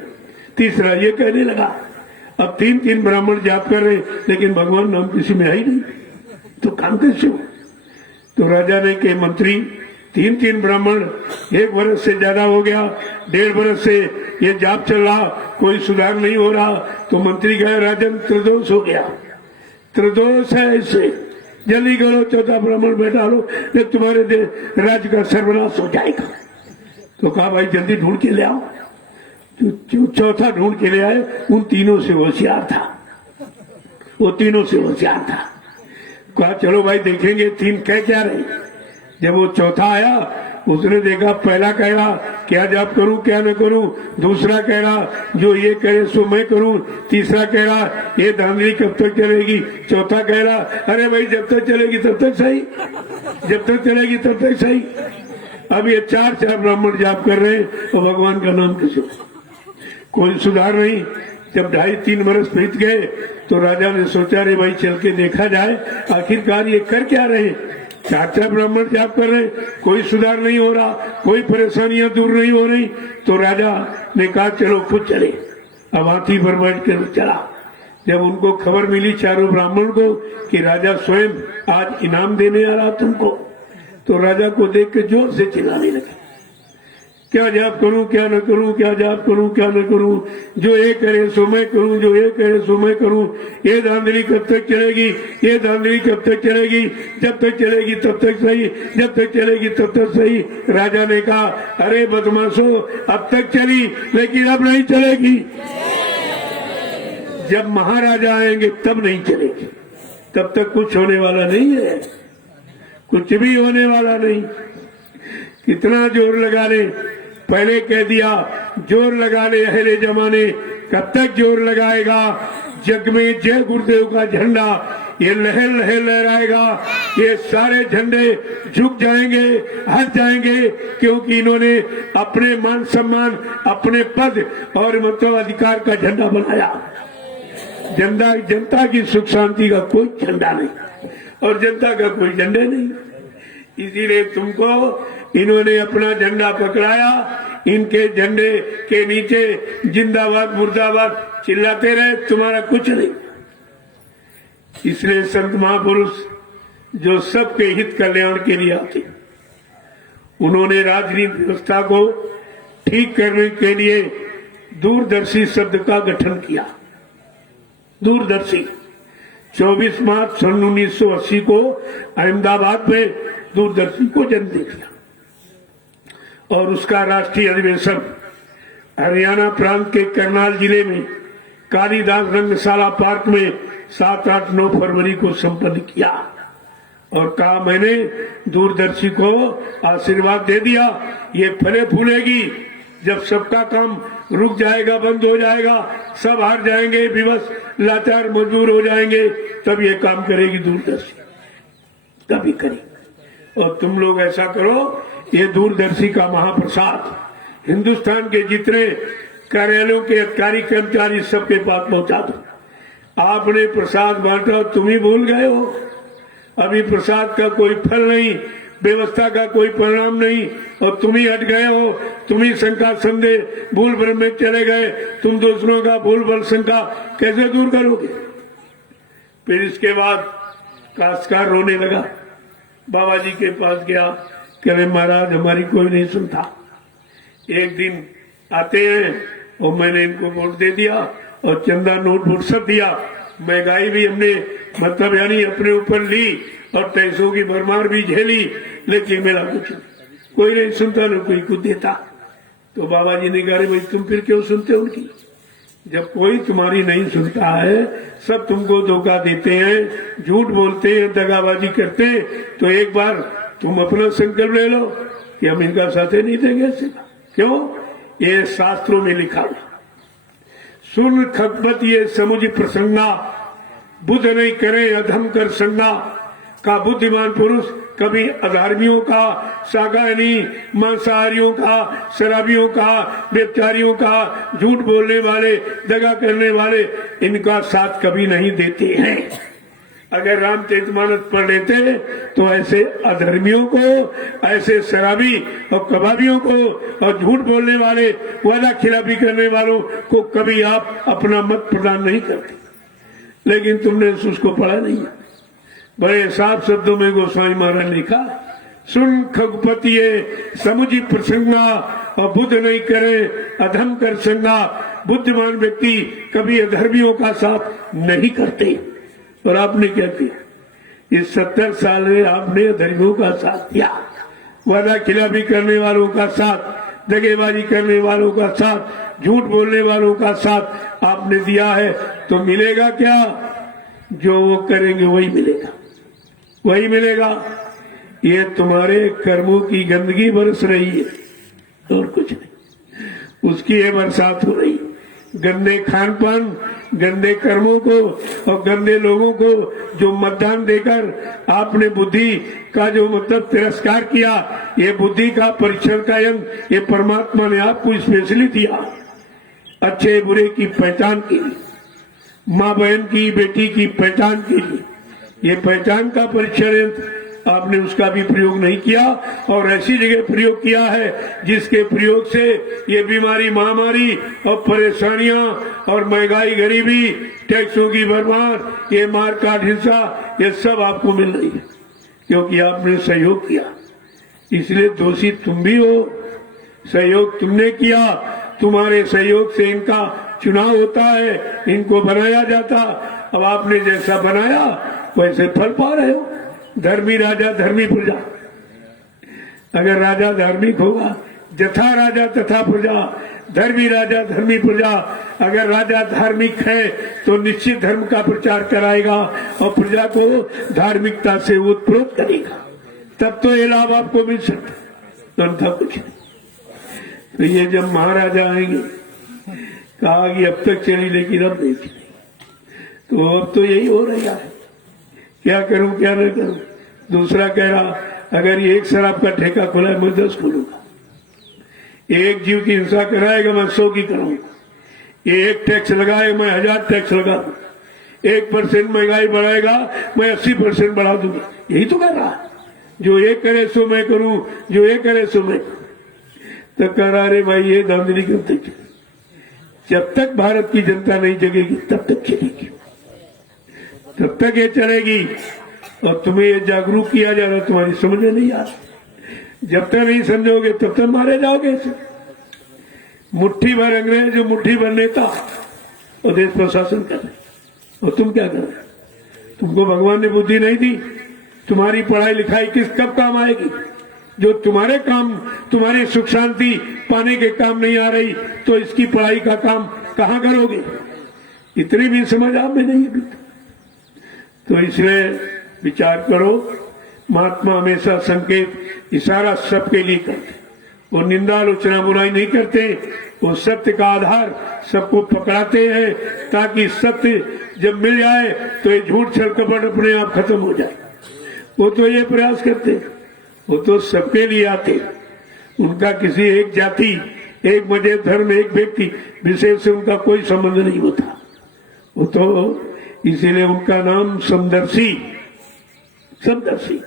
तीसरा ये कहने लगा। अब 3-3 ब्राह्मण जाप कर रहे लेकिन भगवान नाम किसी में आई नहीं, तो काम कैसे हो। तो राजा ने के मंत्री 3-3 ब्राह्मण, 1 वर्ष से ज्यादा हो गया, 1.5 वर्ष से ये जाप चल रहा, कोई सुधार नहीं हो रहा। तो मंत्री कहे राजन त्रिदोष हो गया, त्रिदोष है इससे, जल्दी करो 4था ब्राह्मण बैठा लो, नहीं तुम्हारे राज्य का सर्वनाश हो जाएगा। तो कहा भाई जल्दी ढूंढ के ले आओ। जो 4था ढूंढ के ले आए, उन तीनों से होशियार था, वो तीनों से होशियार था। कहा चलो भाई देखेंगे 3 कह क्या रहे। जब वो 4था आया उसने देखा पहला कह रहा क्या जाप करूं क्या न करूं, दूसरा कह रहा जो ये करे सो मैं करूं, तीसरा कह रहा ये धांधली कब तक चलेगी, चौथा कह रहा अरे भाई जब तक चलेगी तब तक सही, जब तक चलेगी तब तक सही। अब ये 4 ब्राह्मण जाप कर रहे हैं तो भगवान का नाम किसी कोई सुधार नहीं। जब 2.5-3 वर्ष बीत गए तो राजा ने सोचा रे भाई चल के देखा जाए आखिरकार ये कर क्या रहे। 4 ब्राह्मण जाप कर रहे, कोई सुधार नहीं हो रहा, कोई परेशानियां दूर नहीं हो रही। तो राजा ने कहा चलो खुद चले। अब हाथी पर बैठ कर चला। जब उनको खबर मिली 4 ब्राह्मण को कि राजा स्वयं आज इनाम देने आ रहा तुमको, तो राजा को देख के जोर से चिल्लाने लगे क्या जाप करूं क्या न करूं, क्या जाप करूं क्या न करूं, जो ये करे सो मैं करूं, जो ये करे सो मैं करूं, ये धांधली कब तक चलेगी, ये धांधली कब तक चलेगी, जब तक चलेगी तब तक सही, जब तक चलेगी तब तक सही। राजा ने कहा अरे बदमाशो अब तक चली लेकिन अब नहीं चलेगी, जब महाराजा आएंगे तब नहीं चलेगी, तब तक कुछ होने वाला नहीं है, कुछ भी होने वाला नहीं। कितना जोर लगा ले, पहले कह दिया जोर लगा ले अहले जमाने, कब तक जोर लगाएगा। जग में जय गुरुदेव का झंडा ये लहर लहर लहराएगा, ये सारे झंडे झुक जाएंगे, हट जाएंगे, क्योंकि इन्होंने अपने मान सम्मान, अपने पद और मताधिकार का झंडा बनाया। जनता की सुख शांति का कोई झंडा नहीं और जनता का कोई झंडा नहीं। इसीलिए तुमको इन्होंने अपना झंडा पकड़ाया, इनके झंडे के नीचे जिंदाबाद मुर्दाबाद चिल्लाते रहे, तुम्हारा कुछ नहीं। इसलिए संत महापुरुष जो सबके हित कल्याण के लिए आते, उन्होंने राजनीतिक व्यवस्था को ठीक करने के लिए दूरदर्शी शब्द का गठन किया। दूरदर्शी 24 मार्च सन 1980 को अहमदाबाद में दूरदर्शी को जन्म दिया और उसका राष्ट्रीय अधिवेशन हरियाणा प्रांत के करनाल जिले में कालीदास रंगशाला पार्क में 7, 8, 9 फरवरी को संपन्न किया और कहा मैंने दूरदर्शी को आशीर्वाद दे दिया, ये फले फूलेगी। जब सबका काम रुक जाएगा, बंद हो जाएगा, सब हार जाएंगे, विवश लाचार मजदूर हो जाएंगे, तब ये काम करेगी दूरदर्शी, तभी करेगी। और तुम लोग ऐसा करो, ये दूरदर्शी का महाप्रसाद हिंदुस्तान के जितने कार्यालयों के अधिकारी कर्मचारी सबके पास पहुंचा दो। आपने प्रसाद बांटा, तुम ही भूल गए हो। अभी प्रसाद का कोई फल नहीं, व्यवस्था का कोई परिणाम नहीं, और तुम ही हट गए हो। तुम ही शंका संदेह भूल भ्रम में चले गए। तुम दूसरों का भूल भल शंका कैसे दूर करोगे? फिर इसके बाद काश्तकार रोने लगा, बाबा जी के पास गया, कहे महाराज हमारी कोई नहीं सुनता। एक दिन आते हैं और मैंने इनको वोट दे दिया और चंदा नोट वोट सब दिया। महंगाई भी हमने मतलब यानी अपने ऊपर ली और पैसों की भरमार भी झेली, लेकिन मेरा कुछ कोई नहीं सुनता, न कोई कुछ देता। तो बाबा जी ने कहा भाई तुम फिर क्यों सुनते हो उनकी? जब कोई तुम्हारी नहीं सुनता है, सब तुमको धोखा देते हैं, झूठ बोलते हैं, दगाबाजी करते हैं, तो एक बार तुम अपना संकल्प ले लो कि हम इनका साथ नहीं देंगे। क्यों? ये शास्त्रों में लिखा हुआ, सुन खकबत ये समुझ प्रसंगा, बुद्ध नहीं करे अधम कर संगा। का बुद्धिमान पुरुष कभी अधार्मियों का, शाकाहारी मांसाहारियों का, शराबियों का, व्यभिचारियों का, झूठ बोलने वाले, दगा करने वाले, इनका साथ कभी नहीं देते हैं। अगर रामचरितमानस पढ़ लेते तो ऐसे अधर्मियों को, ऐसे शराबी और कबाबियों को और झूठ बोलने वाले, वादा खिलाफी करने वालों को कभी आप अपना मत प्रदान नहीं करते। लेकिन तुमने उसको पढ़ा नहीं। बड़े साफ शब्दों में गोस्वामी महाराज ने लिखा, सुन खगपति समुझी प्रसंगा और बुद्ध नहीं करे अधम कर संगा। बुद्धिमान व्यक्ति कभी अधर्मियों का साथ नहीं करते। और आपने क्या किया? इस 70 साल में आपने अधर्मियों का साथ दिया, वादा खिलाफी करने वालों का साथ, दगेबाजी करने वालों का साथ, झूठ बोलने वालों का साथ आपने दिया है। तो मिलेगा क्या? जो वो करेंगे वही मिलेगा, वही मिलेगा। ये तुम्हारे कर्मों की गंदगी बरस रही है और कुछ नहीं, उसकी ये बरसात हो रही। गंदे खान पान, गंदे कर्मों को और गंदे लोगों को जो मतदान देकर आपने बुद्धि का जो मतलब तिरस्कार किया, ये बुद्धि का परीक्षण का यंग ये परमात्मा ने आपको स्पेशली दिया, अच्छे बुरे की पहचान के लिए, माँ बहन की, बेटी की पहचान के लिए। ये पहचान का परीक्षण यंत्र आपने उसका भी प्रयोग नहीं किया और ऐसी जगह प्रयोग किया है जिसके प्रयोग से ये बीमारी, महामारी और परेशानियां और महंगाई, गरीबी, टैक्सों की भरमार, ये मार काट, हिंसा, ये सब आपको मिल रही है क्योंकि आपने सहयोग किया। इसलिए दोषी तुम भी हो, सहयोग तुमने किया, तुम्हारे सहयोग से इनका चुनाव होता है, इनको बनाया जाता। अब आपने जैसा बनाया वैसे फल पा रहे हो। धर्मी राजा धर्मी प्रजा, अगर राजा धार्मिक होगा, जथा राजा तथा प्रजा, धर्मी राजा धर्मी प्रजा। अगर राजा धार्मिक है तो निश्चित धर्म का प्रचार कराएगा और प्रजा को धार्मिकता से उत्प्रोत करेगा, तब तो ये लाभ आपको मिल सकता, अन्यथा कुछ नहीं। तो ये जब महाराजा आएंगे, कहा कि अब तक चली लेकिन अब नहीं चली, तो अब तो यही हो रहा है, क्या करूं क्या न करूं। दूसरा कह रहा अगर ये एक शराब का ठेका खुला है मैं 10 खोलूंगा, एक जीव की हिंसा कराएगा मैं 100 की करूंगा, ये एक टैक्स लगाए मैं 1000 टैक्स लगा दूंगा, 1% महंगाई बढ़ाएगा मैं 80% बढ़ा दूंगा। यही तो कर रहा है, जो ये करे सो मैं करूं, जो ये करे सो मैं करूं। तो कह रहा अरे भाई ये धांधली कब तक चलेगी? जब तक भारत की जनता नहीं जगेगी तब तक चलेगी, तब तक ये चलेगी। और तुम्हें ये जागरूक किया जा रहा, तुम्हारी समझ में नहीं आ रहा। जब तक नहीं समझोगे तब तक मारे जाओगे। मुट्ठी भर अंग्रेज, मुट्ठी भर नेता और देश प्रशासन कर रहे, और तुम क्या कर रहे? तुमको भगवान ने बुद्धि नहीं दी, तुम्हारी पढ़ाई लिखाई कब काम आएगी? जो तुम्हारे काम, तुम्हारी सुख शांति पाने के काम नहीं आ रही, तो इसकी पढ़ाई का काम कहाँ करोगे? इतनी भी समझ आप में नहीं है। तो इसलिए विचार करो। महात्मा हमेशा संकेत इशारा सबके लिए करते, वो निंदा आलोचना बुराई नहीं करते, वो सत्य का आधार सबको पकड़ाते हैं, ताकि सत्य जब मिल जाए तो ये झूठ छल कपट अपने आप खत्म हो जाए। वो तो ये प्रयास करते, वो तो सबके लिए आते, उनका किसी एक जाति, एक मजहब, धर्म, एक व्यक्ति विशेष से उनका कोई संबंध नहीं होता। वो तो इसीलिए उनका नाम समदर्शी, समदर्शी,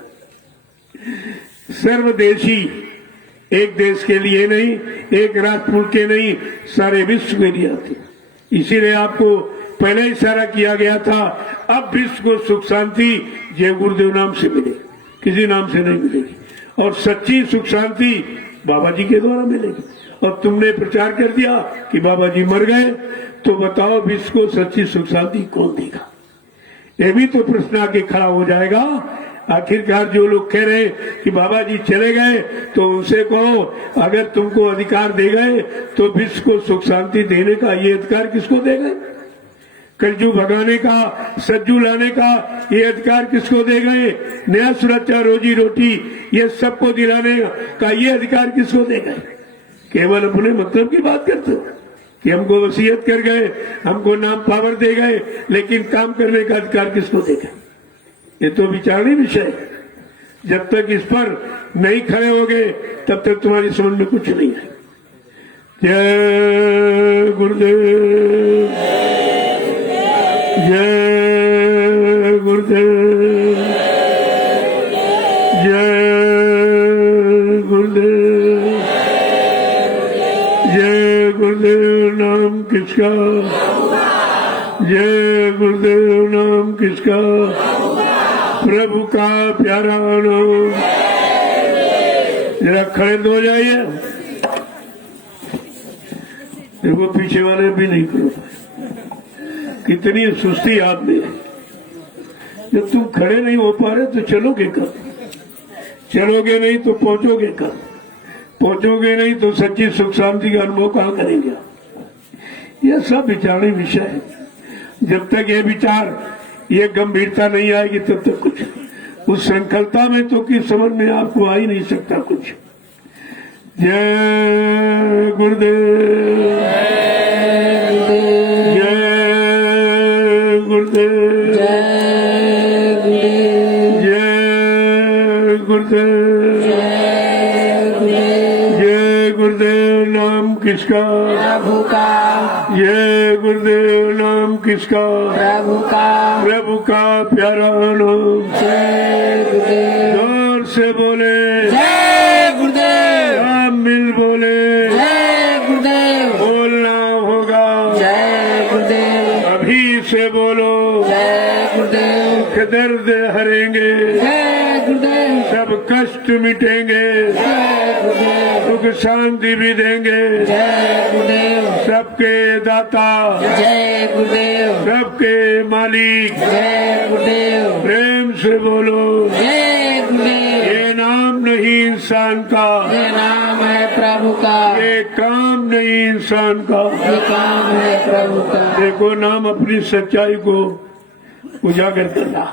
सर्वदेशी, एक देश के लिए नहीं, एक राष्ट्र के नहीं, सारे विश्व के लिए आते। इसीलिए आपको पहले इशारा किया गया था, अब विश्व को सुख शांति जय गुरुदेव नाम से मिले, किसी नाम से नहीं मिलेगी। और सच्ची सुख शांति बाबा जी के द्वारा मिलेगी। और तुमने प्रचार कर दिया कि बाबा जी मर गए, तो बताओ विश्व को सच्ची सुख शांति कौन देगा? ये भी तो प्रश्न आके खड़ा हो जाएगा। आखिरकार जो लोग कह रहे हैं कि बाबा जी चले गए, तो उनसे कहो, अगर तुमको अधिकार दे गए तो विश्व को सुख शांति देने का ये अधिकार किसको दे गए? कलजू भगाने का, सज्जू लाने का ये अधिकार किसको दे गए? नया सुरक्षा, रोजी रोटी ये सबको दिलाने का ये अधिकार किसको दे गए? केवल अपने मतलब की बात करते हो कि हमको वसीयत कर गए, हमको नाम पावर दे गए, लेकिन काम करने का अधिकार किसको दे गए? ये तो विचारणीय विषय है। जब तक इस पर नहीं खड़े होगे तब तक तुम्हारी समझ में कुछ नहीं है। जय गुरुदेव, जय गुरुदेव, जय गुरुदेव, जय गुरुदेव नाम किसका, जय गुरुदेव नाम किसका, प्रभु का प्यारा नाम। जरा खड़े हो जाइए, देखो पीछे वाले भी नहीं करो, कितनी सुस्ती आप में। जब तुम खड़े नहीं हो पा रहे तो चलोगे कब? चलोगे नहीं तो पहुंचोगे कब? पहुंचोगे नहीं तो सच्ची सुख शांति का अनुभव कहाँ करेंगे? यह सब विचारणीय विषय है। जब तक ये विचार, ये गंभीरता नहीं आएगी तब तक कुछ, उस संकल्पता में तो कि समझ में आपको आ ही नहीं सकता कुछ। जय गुरुदेव, जय गुरुदेव, जय गुरुदेव, जय गुरुदेव नाम किसका, प्रभु का, जय गुरुदेव नाम किसका, प्रभु का, प्रभु का प्यारा नाम। जय गुरुदेव, जोर से बोले जय गुरुदेव, सब मिल बोले जय गुरुदेव, बोलना होगा। जय गुरुदेव, अभी से बोलो, जय गुरुदेव, दर्द हरेंगे, जय गुरुदेव, सब कष्ट मिटेंगे, जय गुरुदेव, सुख शांति भी देंगे। जय गुरुदेव, सबके दाता, जय गुरुदेव, सबके मालिक, जय गुरुदेव, प्रेम से बोलो। जय गुरुदेव, ये नाम नहीं इंसान का, ये नाम है प्रभु का, ये काम नहीं इंसान का। ये काम है प्रभु का। देखो नाम अपनी सच्चाई को उजागर करना,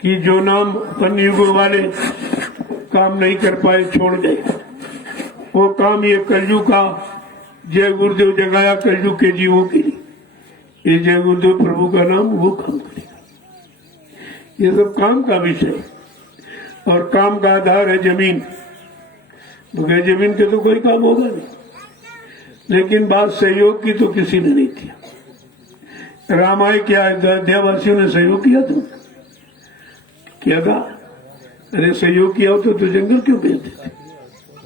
कि जो नाम अपन युगों वाले काम नहीं कर पाए, छोड़ गए, वो काम ये कलयुग का जय गुरुदेव जगाया कलयुग के जीवों के लिए। ये जय गुरुदेव प्रभु का नाम वो काम करेगा। ये सब काम का विषय, और काम का आधार है जमीन। बगैर जमीन के तो कोई काम होगा नहीं। लेकिन बात सहयोग की तो किसी ने नहीं किया। रामायण क्या अयोध्यावासियों ने सहयोग किया था? किया था? अरे सहयोग किया होता तो जंगल क्यों भेज देते?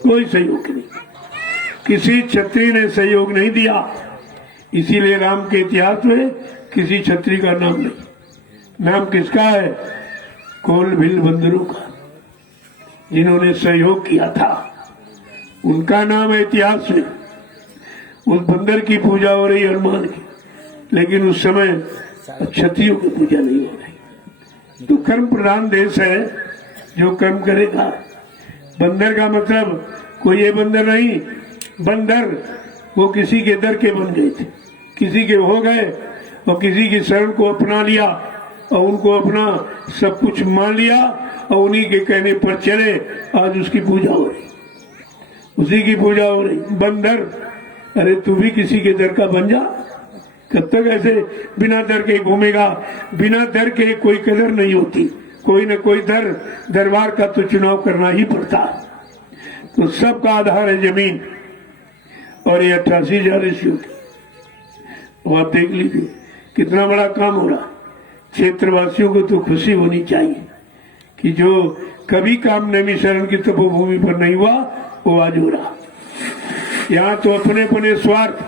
कोई सहयोग नहीं, किसी क्षत्रिय ने सहयोग नहीं दिया। इसीलिए राम के इतिहास में किसी क्षत्रिय का नाम नहीं। नाम किसका है? कोल भील बंदरों का, जिन्होंने सहयोग किया था, उनका नाम है इतिहास में। उस बंदर की पूजा हो रही हनुमान की, लेकिन उस समय क्षत्रियों की पूजा नहीं हो रही। तो कर्म प्रधान देश है, जो कर्म करेगा। बंदर का मतलब कोई ये बंदर नहीं, बंदर वो किसी के दर के बन गए थे, किसी के हो गए और किसी की शरण को अपना लिया और उनको अपना सब कुछ मान लिया और उन्हीं के कहने पर चले। आज उसकी पूजा हो रही, उसी की पूजा हो रही। बंदर, अरे तू भी किसी के दर का बन जा। कब तक ऐसे बिना डर के घूमेगा? बिना डर के कोई कदर नहीं होती, कोई न कोई दरबार का तो चुनाव करना ही पड़ता। तो सबका आधार है जमीन, और ये 88,000 ऋषियों की। तो आप देख लीजिए कितना बड़ा काम हो रहा। क्षेत्रवासियों को तो खुशी होनी चाहिए कि जो कभी काम नैमी शरण की तपोभूमि पर नहीं हुआ वो आज हो रहा। यहाँ तो अपने अपने स्वार्थ,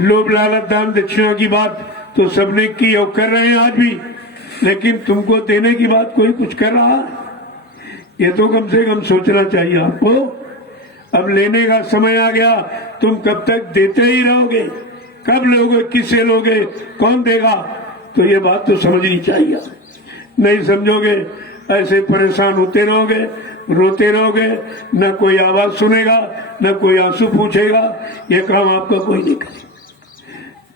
लोभ लालच दान दक्षिणा की बात तो सबने की और कर रहे हैं आज भी, लेकिन तुमको देने की बात कोई कुछ कर रहा है? ये तो कम से कम सोचना चाहिए आपको। अब लेने का समय आ गया, तुम कब तक देते ही रहोगे? कब लोगे? किससे लोगे? कौन देगा? तो ये बात तो समझनी चाहिए। नहीं समझोगे ऐसे परेशान होते रहोगे, रोते रहोगे, न कोई आवाज सुनेगा, न कोई आंसू पूछेगा। ये काम आपका कोई नहीं करे।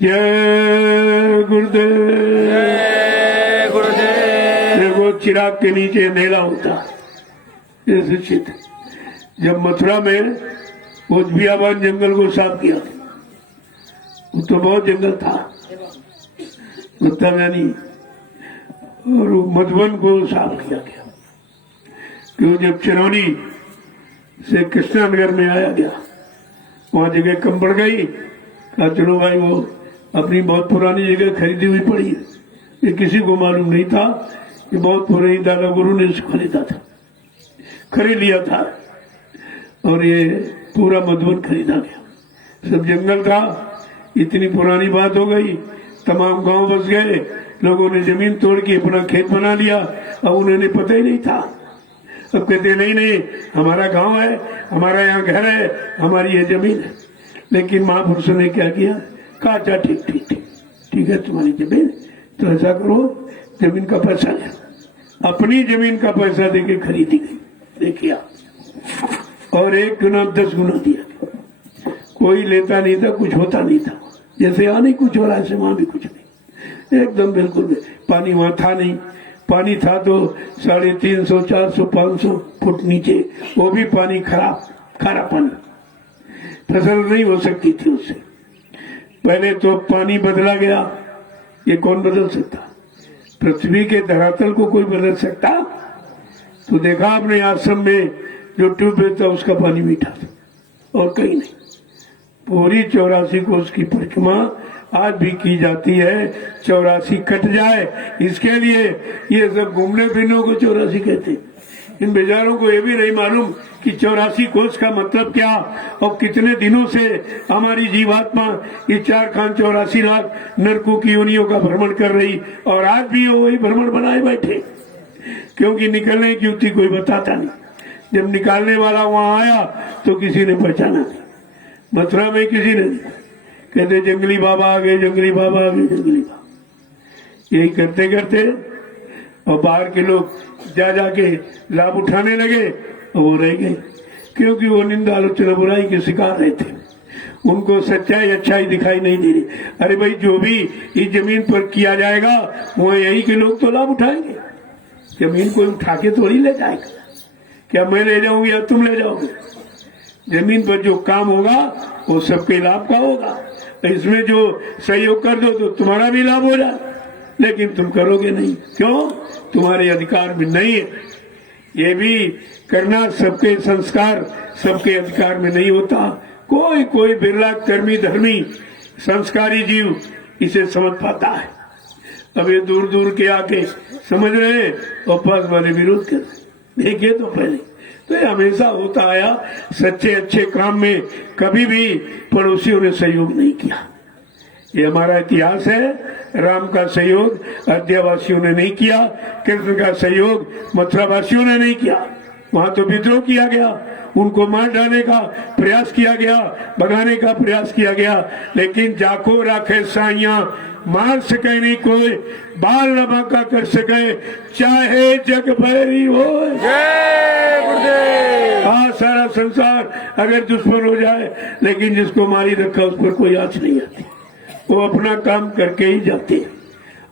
जय गुरुदेव। जय गुरुदेव। देखो चिराग के नीचे अंधेरा होता, ये शिक्षित। जब मथुरा में वो बियाबान जंगल को साफ किया, वो तो बहुत जंगल था, गुप्ता यानी, और मधुबन को साफ किया गया। क्यों? जब चिरौनी से कृष्णानगर में आया गया, वहां जगह कम पड़ गई। कहा चलो भाई, वो अपनी बहुत पुरानी जगह खरीदी हुई पड़ी है। ये किसी को मालूम नहीं था कि बहुत पुरानी दादा गुरु ने इसको खरीदा था, खरीद लिया था, और ये पूरा मधुबन खरीदा गया। सब जंगल था, इतनी पुरानी बात हो गई, तमाम गांव बस गए, लोगों ने जमीन तोड़ के अपना खेत बना लिया। अब उन्हें पता ही नहीं था। अब कहते नहीं नहीं, हमारा गांव है, हमारा यहाँ घर है, हमारी ये जमीन है। लेकिन महापुरुषों ने क्या किया? कहा अच्छा ठीक ठीक ठीक ठीक है, तुम्हारी जमीन, तो ऐसा करो, जमीन का पैसा ले। अपनी जमीन का पैसा देके खरीदी गई, देखिए। और 1 गुना 10 गुना दिया। कोई लेता नहीं था, कुछ होता नहीं था। जैसे यहाँ नहीं कुछ हो रहा, ऐसे वहां भी कुछ नहीं, एकदम बिल्कुल भी। पानी वहां था नहीं, पानी था तो 350, 400, 500 फुट नीचे, वो भी पानी खराब, खारा पानी, फसल नहीं हो सकती थी उससे। पहले तो पानी बदला गया, ये कौन बदल सकता? पृथ्वी के धरातल को कोई बदल सकता? तो देखा आपने आश्रम में जो ट्यूबवेल था उसका पानी मीठा था और कहीं नहीं। पूरी 84 कोस की परिक्रमा आज भी की जाती है। 84 कट जाए इसके लिए ये सब घूमने फिरने को 84 कहते हैं। इन बेचारों को ये भी नहीं मालूम कि 84 कोस का मतलब क्या, और कितने दिनों से हमारी जीवात्मा ये 4 खान 84 लाख नरकों की योनियों का भ्रमण कर रही, और आज भी वही भ्रमण बनाए बैठे, क्योंकि निकलने की युक्ति कोई बताता नहीं। जब निकालने वाला वहां आया तो किसी ने पहचाना नहीं, मथुरा में किसी ने, कहते जंगली बाबा आ गए, जंगली बाबा आ गए, जंगली बाबा। यही करते करते और बाहर के लोग जा जाके लाभ उठाने लगे और वो रह गए, क्योंकि वो निंदा आलोचना बुराई के शिकार रहे थे। उनको सच्चाई अच्छाई दिखाई नहीं दे रही। अरे भाई, जो भी इस जमीन पर किया जाएगा वो यही के लोग तो लाभ उठाएंगे। जमीन कोई उठा के थोड़ी ले जाएगा, क्या मैं ले जाऊंगी या तुम ले जाओगे? जमीन पर जो काम होगा वो सबके लाभ का होगा। इसमें जो सहयोग कर दो तो तुम्हारा भी लाभ हो जाए, लेकिन तुम करोगे नहीं। क्यों? तुम्हारे अधिकार में नहीं है। ये भी करना सबके संस्कार, सबके अधिकार में नहीं होता। कोई कोई बिरला कर्मी धर्मी संस्कारी जीव इसे समझ पाता है। अब ये दूर दूर के आके समझ रहे हैं और पास वाले विरोध कर रहे। देखिए तो पहले तो ये हमेशा होता आया। सच्चे अच्छे काम में कभी भी पड़ोसियों ने सहयोग नहीं किया। ये हमारा इतिहास है। राम का सहयोग अयोध्यावासियों ने नहीं किया, कृष्ण का सहयोग मथुरावासियों ने नहीं किया। वहां तो विद्रोह किया गया, उनको मार डालने का प्रयास किया गया, भगाने का प्रयास किया गया, लेकिन जाको राखे साइया मार सके नहीं कोई, बाल न बांका कर सके चाहे जग भैरी हो। हाँ, सारा संसार अगर दुश्मन हो जाए, लेकिन जिसको मारी रखा उस पर कोई आँच नहीं आती, वो अपना काम करके ही जाते हैं।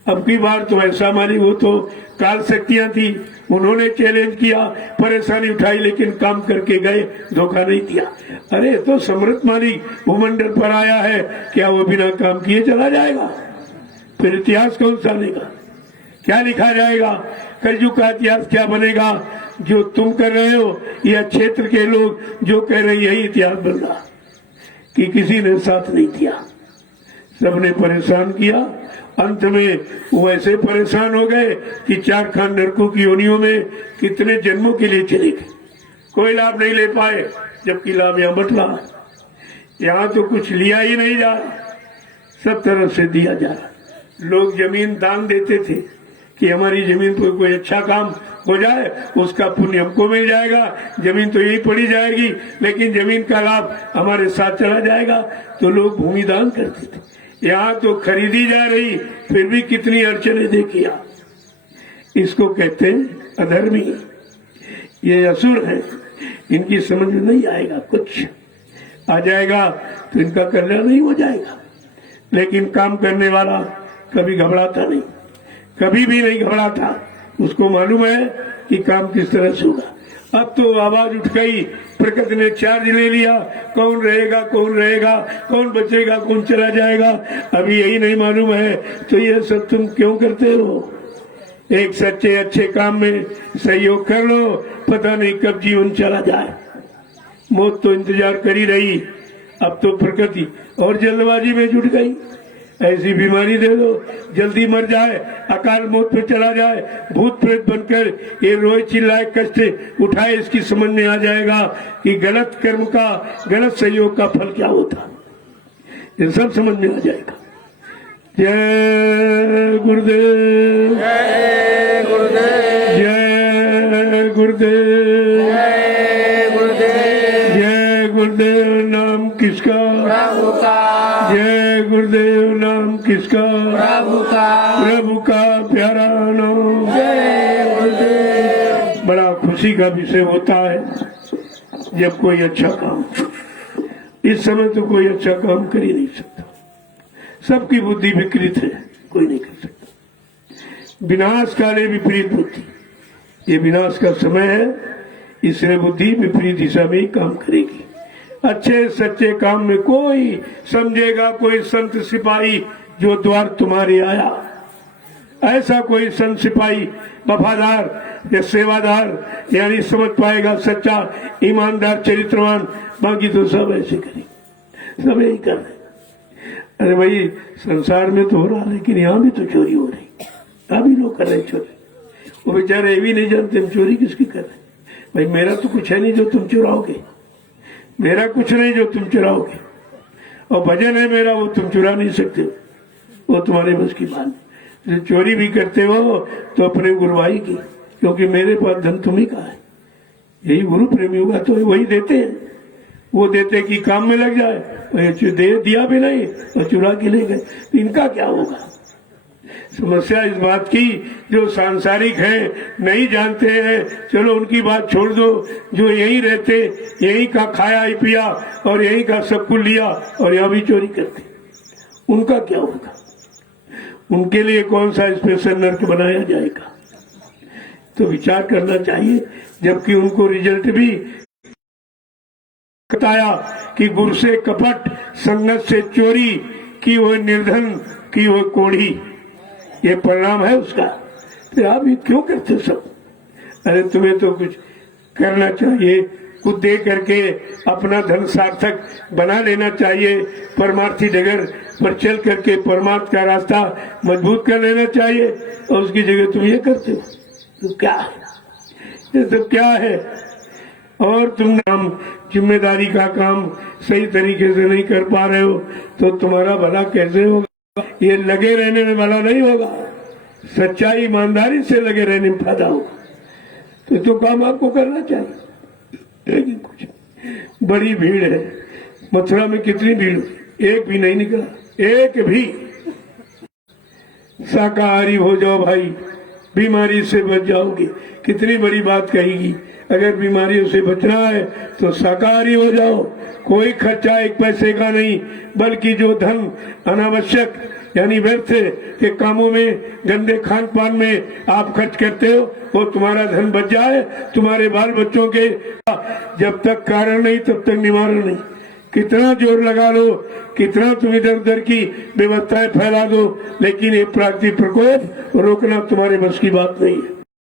अब की बार तो ऐसा मारी, वो तो काल शक्तियां थी, उन्होंने चैलेंज किया, परेशानी उठाई, लेकिन काम करके गए, धोखा नहीं दिया। अरे तो समृद्ध मालिक भूमंडल पर आया है, क्या वो बिना काम किए चला जाएगा? फिर इतिहास कौन सा लेगा? क्या लिखा जाएगा? कलयुग का इतिहास क्या बनेगा? जो तुम कर रहे हो या क्षेत्र के लोग जो कह रहे, यही इतिहास बन रहा कि किसी ने साथ नहीं दिया, सबने परेशान किया। अंत में वो ऐसे परेशान हो गए कि 4 खान नरकों की योनियों में कितने जन्मों के लिए चले गए, कोई लाभ नहीं ले पाए, जबकि लाभ यहाँ बट रहा। यहाँ तो कुछ लिया ही नहीं जा रहा, सब तरफ से दिया जा रहा। लोग जमीन दान देते थे कि हमारी जमीन पर कोई अच्छा काम हो जाए, उसका पुण्य हमको मिल जाएगा, जमीन तो यही पड़ी जाएगी, लेकिन जमीन का लाभ हमारे साथ चला जाएगा, तो लोग भूमि दान करते थे। यहाँ तो खरीदी जा रही, फिर भी कितनी अड़चने देखिए। इसको कहते हैं अधर्मी, ये असुर है, इनकी समझ में नहीं आएगा, कुछ आ जाएगा तो इनका कल्याण नहीं हो जाएगा। लेकिन काम करने वाला कभी घबराता नहीं, कभी भी नहीं घबराता, उसको मालूम है कि काम किस तरह से होगा। अब तो आवाज उठ गई, प्रकृति ने चार्ज ले लिया, कौन रहेगा कौन रहेगा, कौन बचेगा कौन चला जाएगा, अभी यही नहीं मालूम है, तो ये सब तुम क्यों करते हो? एक सच्चे अच्छे काम में सहयोग कर लो, पता नहीं कब जीवन चला जाए। मौत तो इंतजार कर ही रही, अब तो प्रकृति और जल्दबाजी में जुट गई। ऐसी बीमारी दे दो, जल्दी मर जाए, अकाल मौत पे चला जाए, भूत प्रेत बनकर ये रोए चिल्लाए कष्ट उठाए, इसकी समझ में आ जाएगा कि गलत कर्म का, गलत सहयोग का फल क्या होता, ये सब समझ में आ जाएगा। जय गुरुदेव, जय गुरुदेव, जय गुरुदेव, जय गुरुदेव, जय गुरुदेव। नाम किसका? प्रभु का, जय गुरुदेव। नाम किसका? प्रभु का, प्रभु का प्यारा नाम। जय गुरुदेव। बड़ा खुशी का विषय होता है जब कोई अच्छा काम, इस समय तो कोई अच्छा काम कर ही नहीं सकता, सबकी बुद्धि विकृत है, कोई नहीं कर सकता। विनाश काले विपरीत बुद्धि, ये विनाश का समय है, इसलिए बुद्धि विपरीत दिशा में ही काम करेगी। अच्छे सच्चे काम में कोई समझेगा, कोई संत सिपाही जो द्वार तुम्हारे आया, ऐसा कोई संत सिपाही वफादार या सेवादार यानी समझ पाएगा, सच्चा ईमानदार चरित्रवान, बाकी तो सब ऐसे करेंगे, सब यही कर रहे। अरे भाई संसार में तो हो रहा, लेकिन यहाँ भी तो चोरी हो रही, यहाँ भी लोग कर रहे चोरी, वो बेचारे ये भी नहीं जानते हम चोरी किसकी कर रहे। भाई मेरा तो कुछ है नहीं जो तुम चुराओगे, मेरा कुछ नहीं जो तुम चुराओगे, और भजन है मेरा, वो तुम चुरा नहीं सकते, वो तुम्हारे बस की बात है। जो चोरी भी करते हो तो अपने गुरुभाई की, क्योंकि मेरे पास धन तुम्ही का है, यही गुरु प्रेमी होगा तो वही देते हैं, वो देते कि काम में लग जाए, और दे दिया भी नहीं और चुरा के ले गए, तो इनका क्या होगा? समस्या इस बात की, जो सांसारिक है नहीं जानते हैं, चलो उनकी बात छोड़ दो, जो यहीं रहते, यहीं का खाया ही पिया और यहीं का सब कुछ लिया और यहाँ भी चोरी करते, उनका क्या होगा? उनके लिए कौन सा स्पेशल नर्क बनाया जाएगा? तो विचार करना चाहिए, जबकि उनको रिजल्ट भी बताया कि गुरु से कपट, संगत से चोरी, की वो निर्धन, की वो कोढ़ी, ये परिणाम है उसका। तो आप ये क्यों करते सब? अरे तुम्हें तो कुछ करना चाहिए, कुछ दे करके अपना धन सार्थक बना लेना चाहिए, परमार्थी डगर पर चल करके परमार्थ का रास्ता मजबूत कर लेना चाहिए, और उसकी जगह तुम ये करते हो, तो क्या है? ये सब क्या है? और तुम नाम जिम्मेदारी का काम सही तरीके से नहीं कर पा रहे हो, तो तुम्हारा भला कैसे होगा? ये लगे रहने में भला नहीं होगा, सच्चाई ईमानदारी से लगे रहने में फायदा होगा। तो काम आपको करना चाहिए। है कि कुछ बड़ी भीड़ है। मथुरा में कितनी भीड़, एक भी नहीं निकला, एक भी। शाकाहारी हो जाओ भाई, बीमारी से बच जाओगे। कितनी बड़ी बात कहेगी, अगर बीमारियों से बचना है तो शाकाहारी हो जाओ। कोई खर्चा एक पैसे का नहीं, बल्कि जो धन अनावश्यक यानी व्यर्थ के कामों में, गंदे खान पान में आप खर्च करते हो, वो तुम्हारा धन बच जाए। तुम्हारे बाल बच्चों के जब तक कारण नहीं तब तक निवारण नहीं। कितना जोर लगा लो, कितना तुम इधर उधर की व्यवस्थाएं फैला दो, लेकिन ये प्राकृतिक प्रकोप रोकना तुम्हारे बस की बात नहीं है।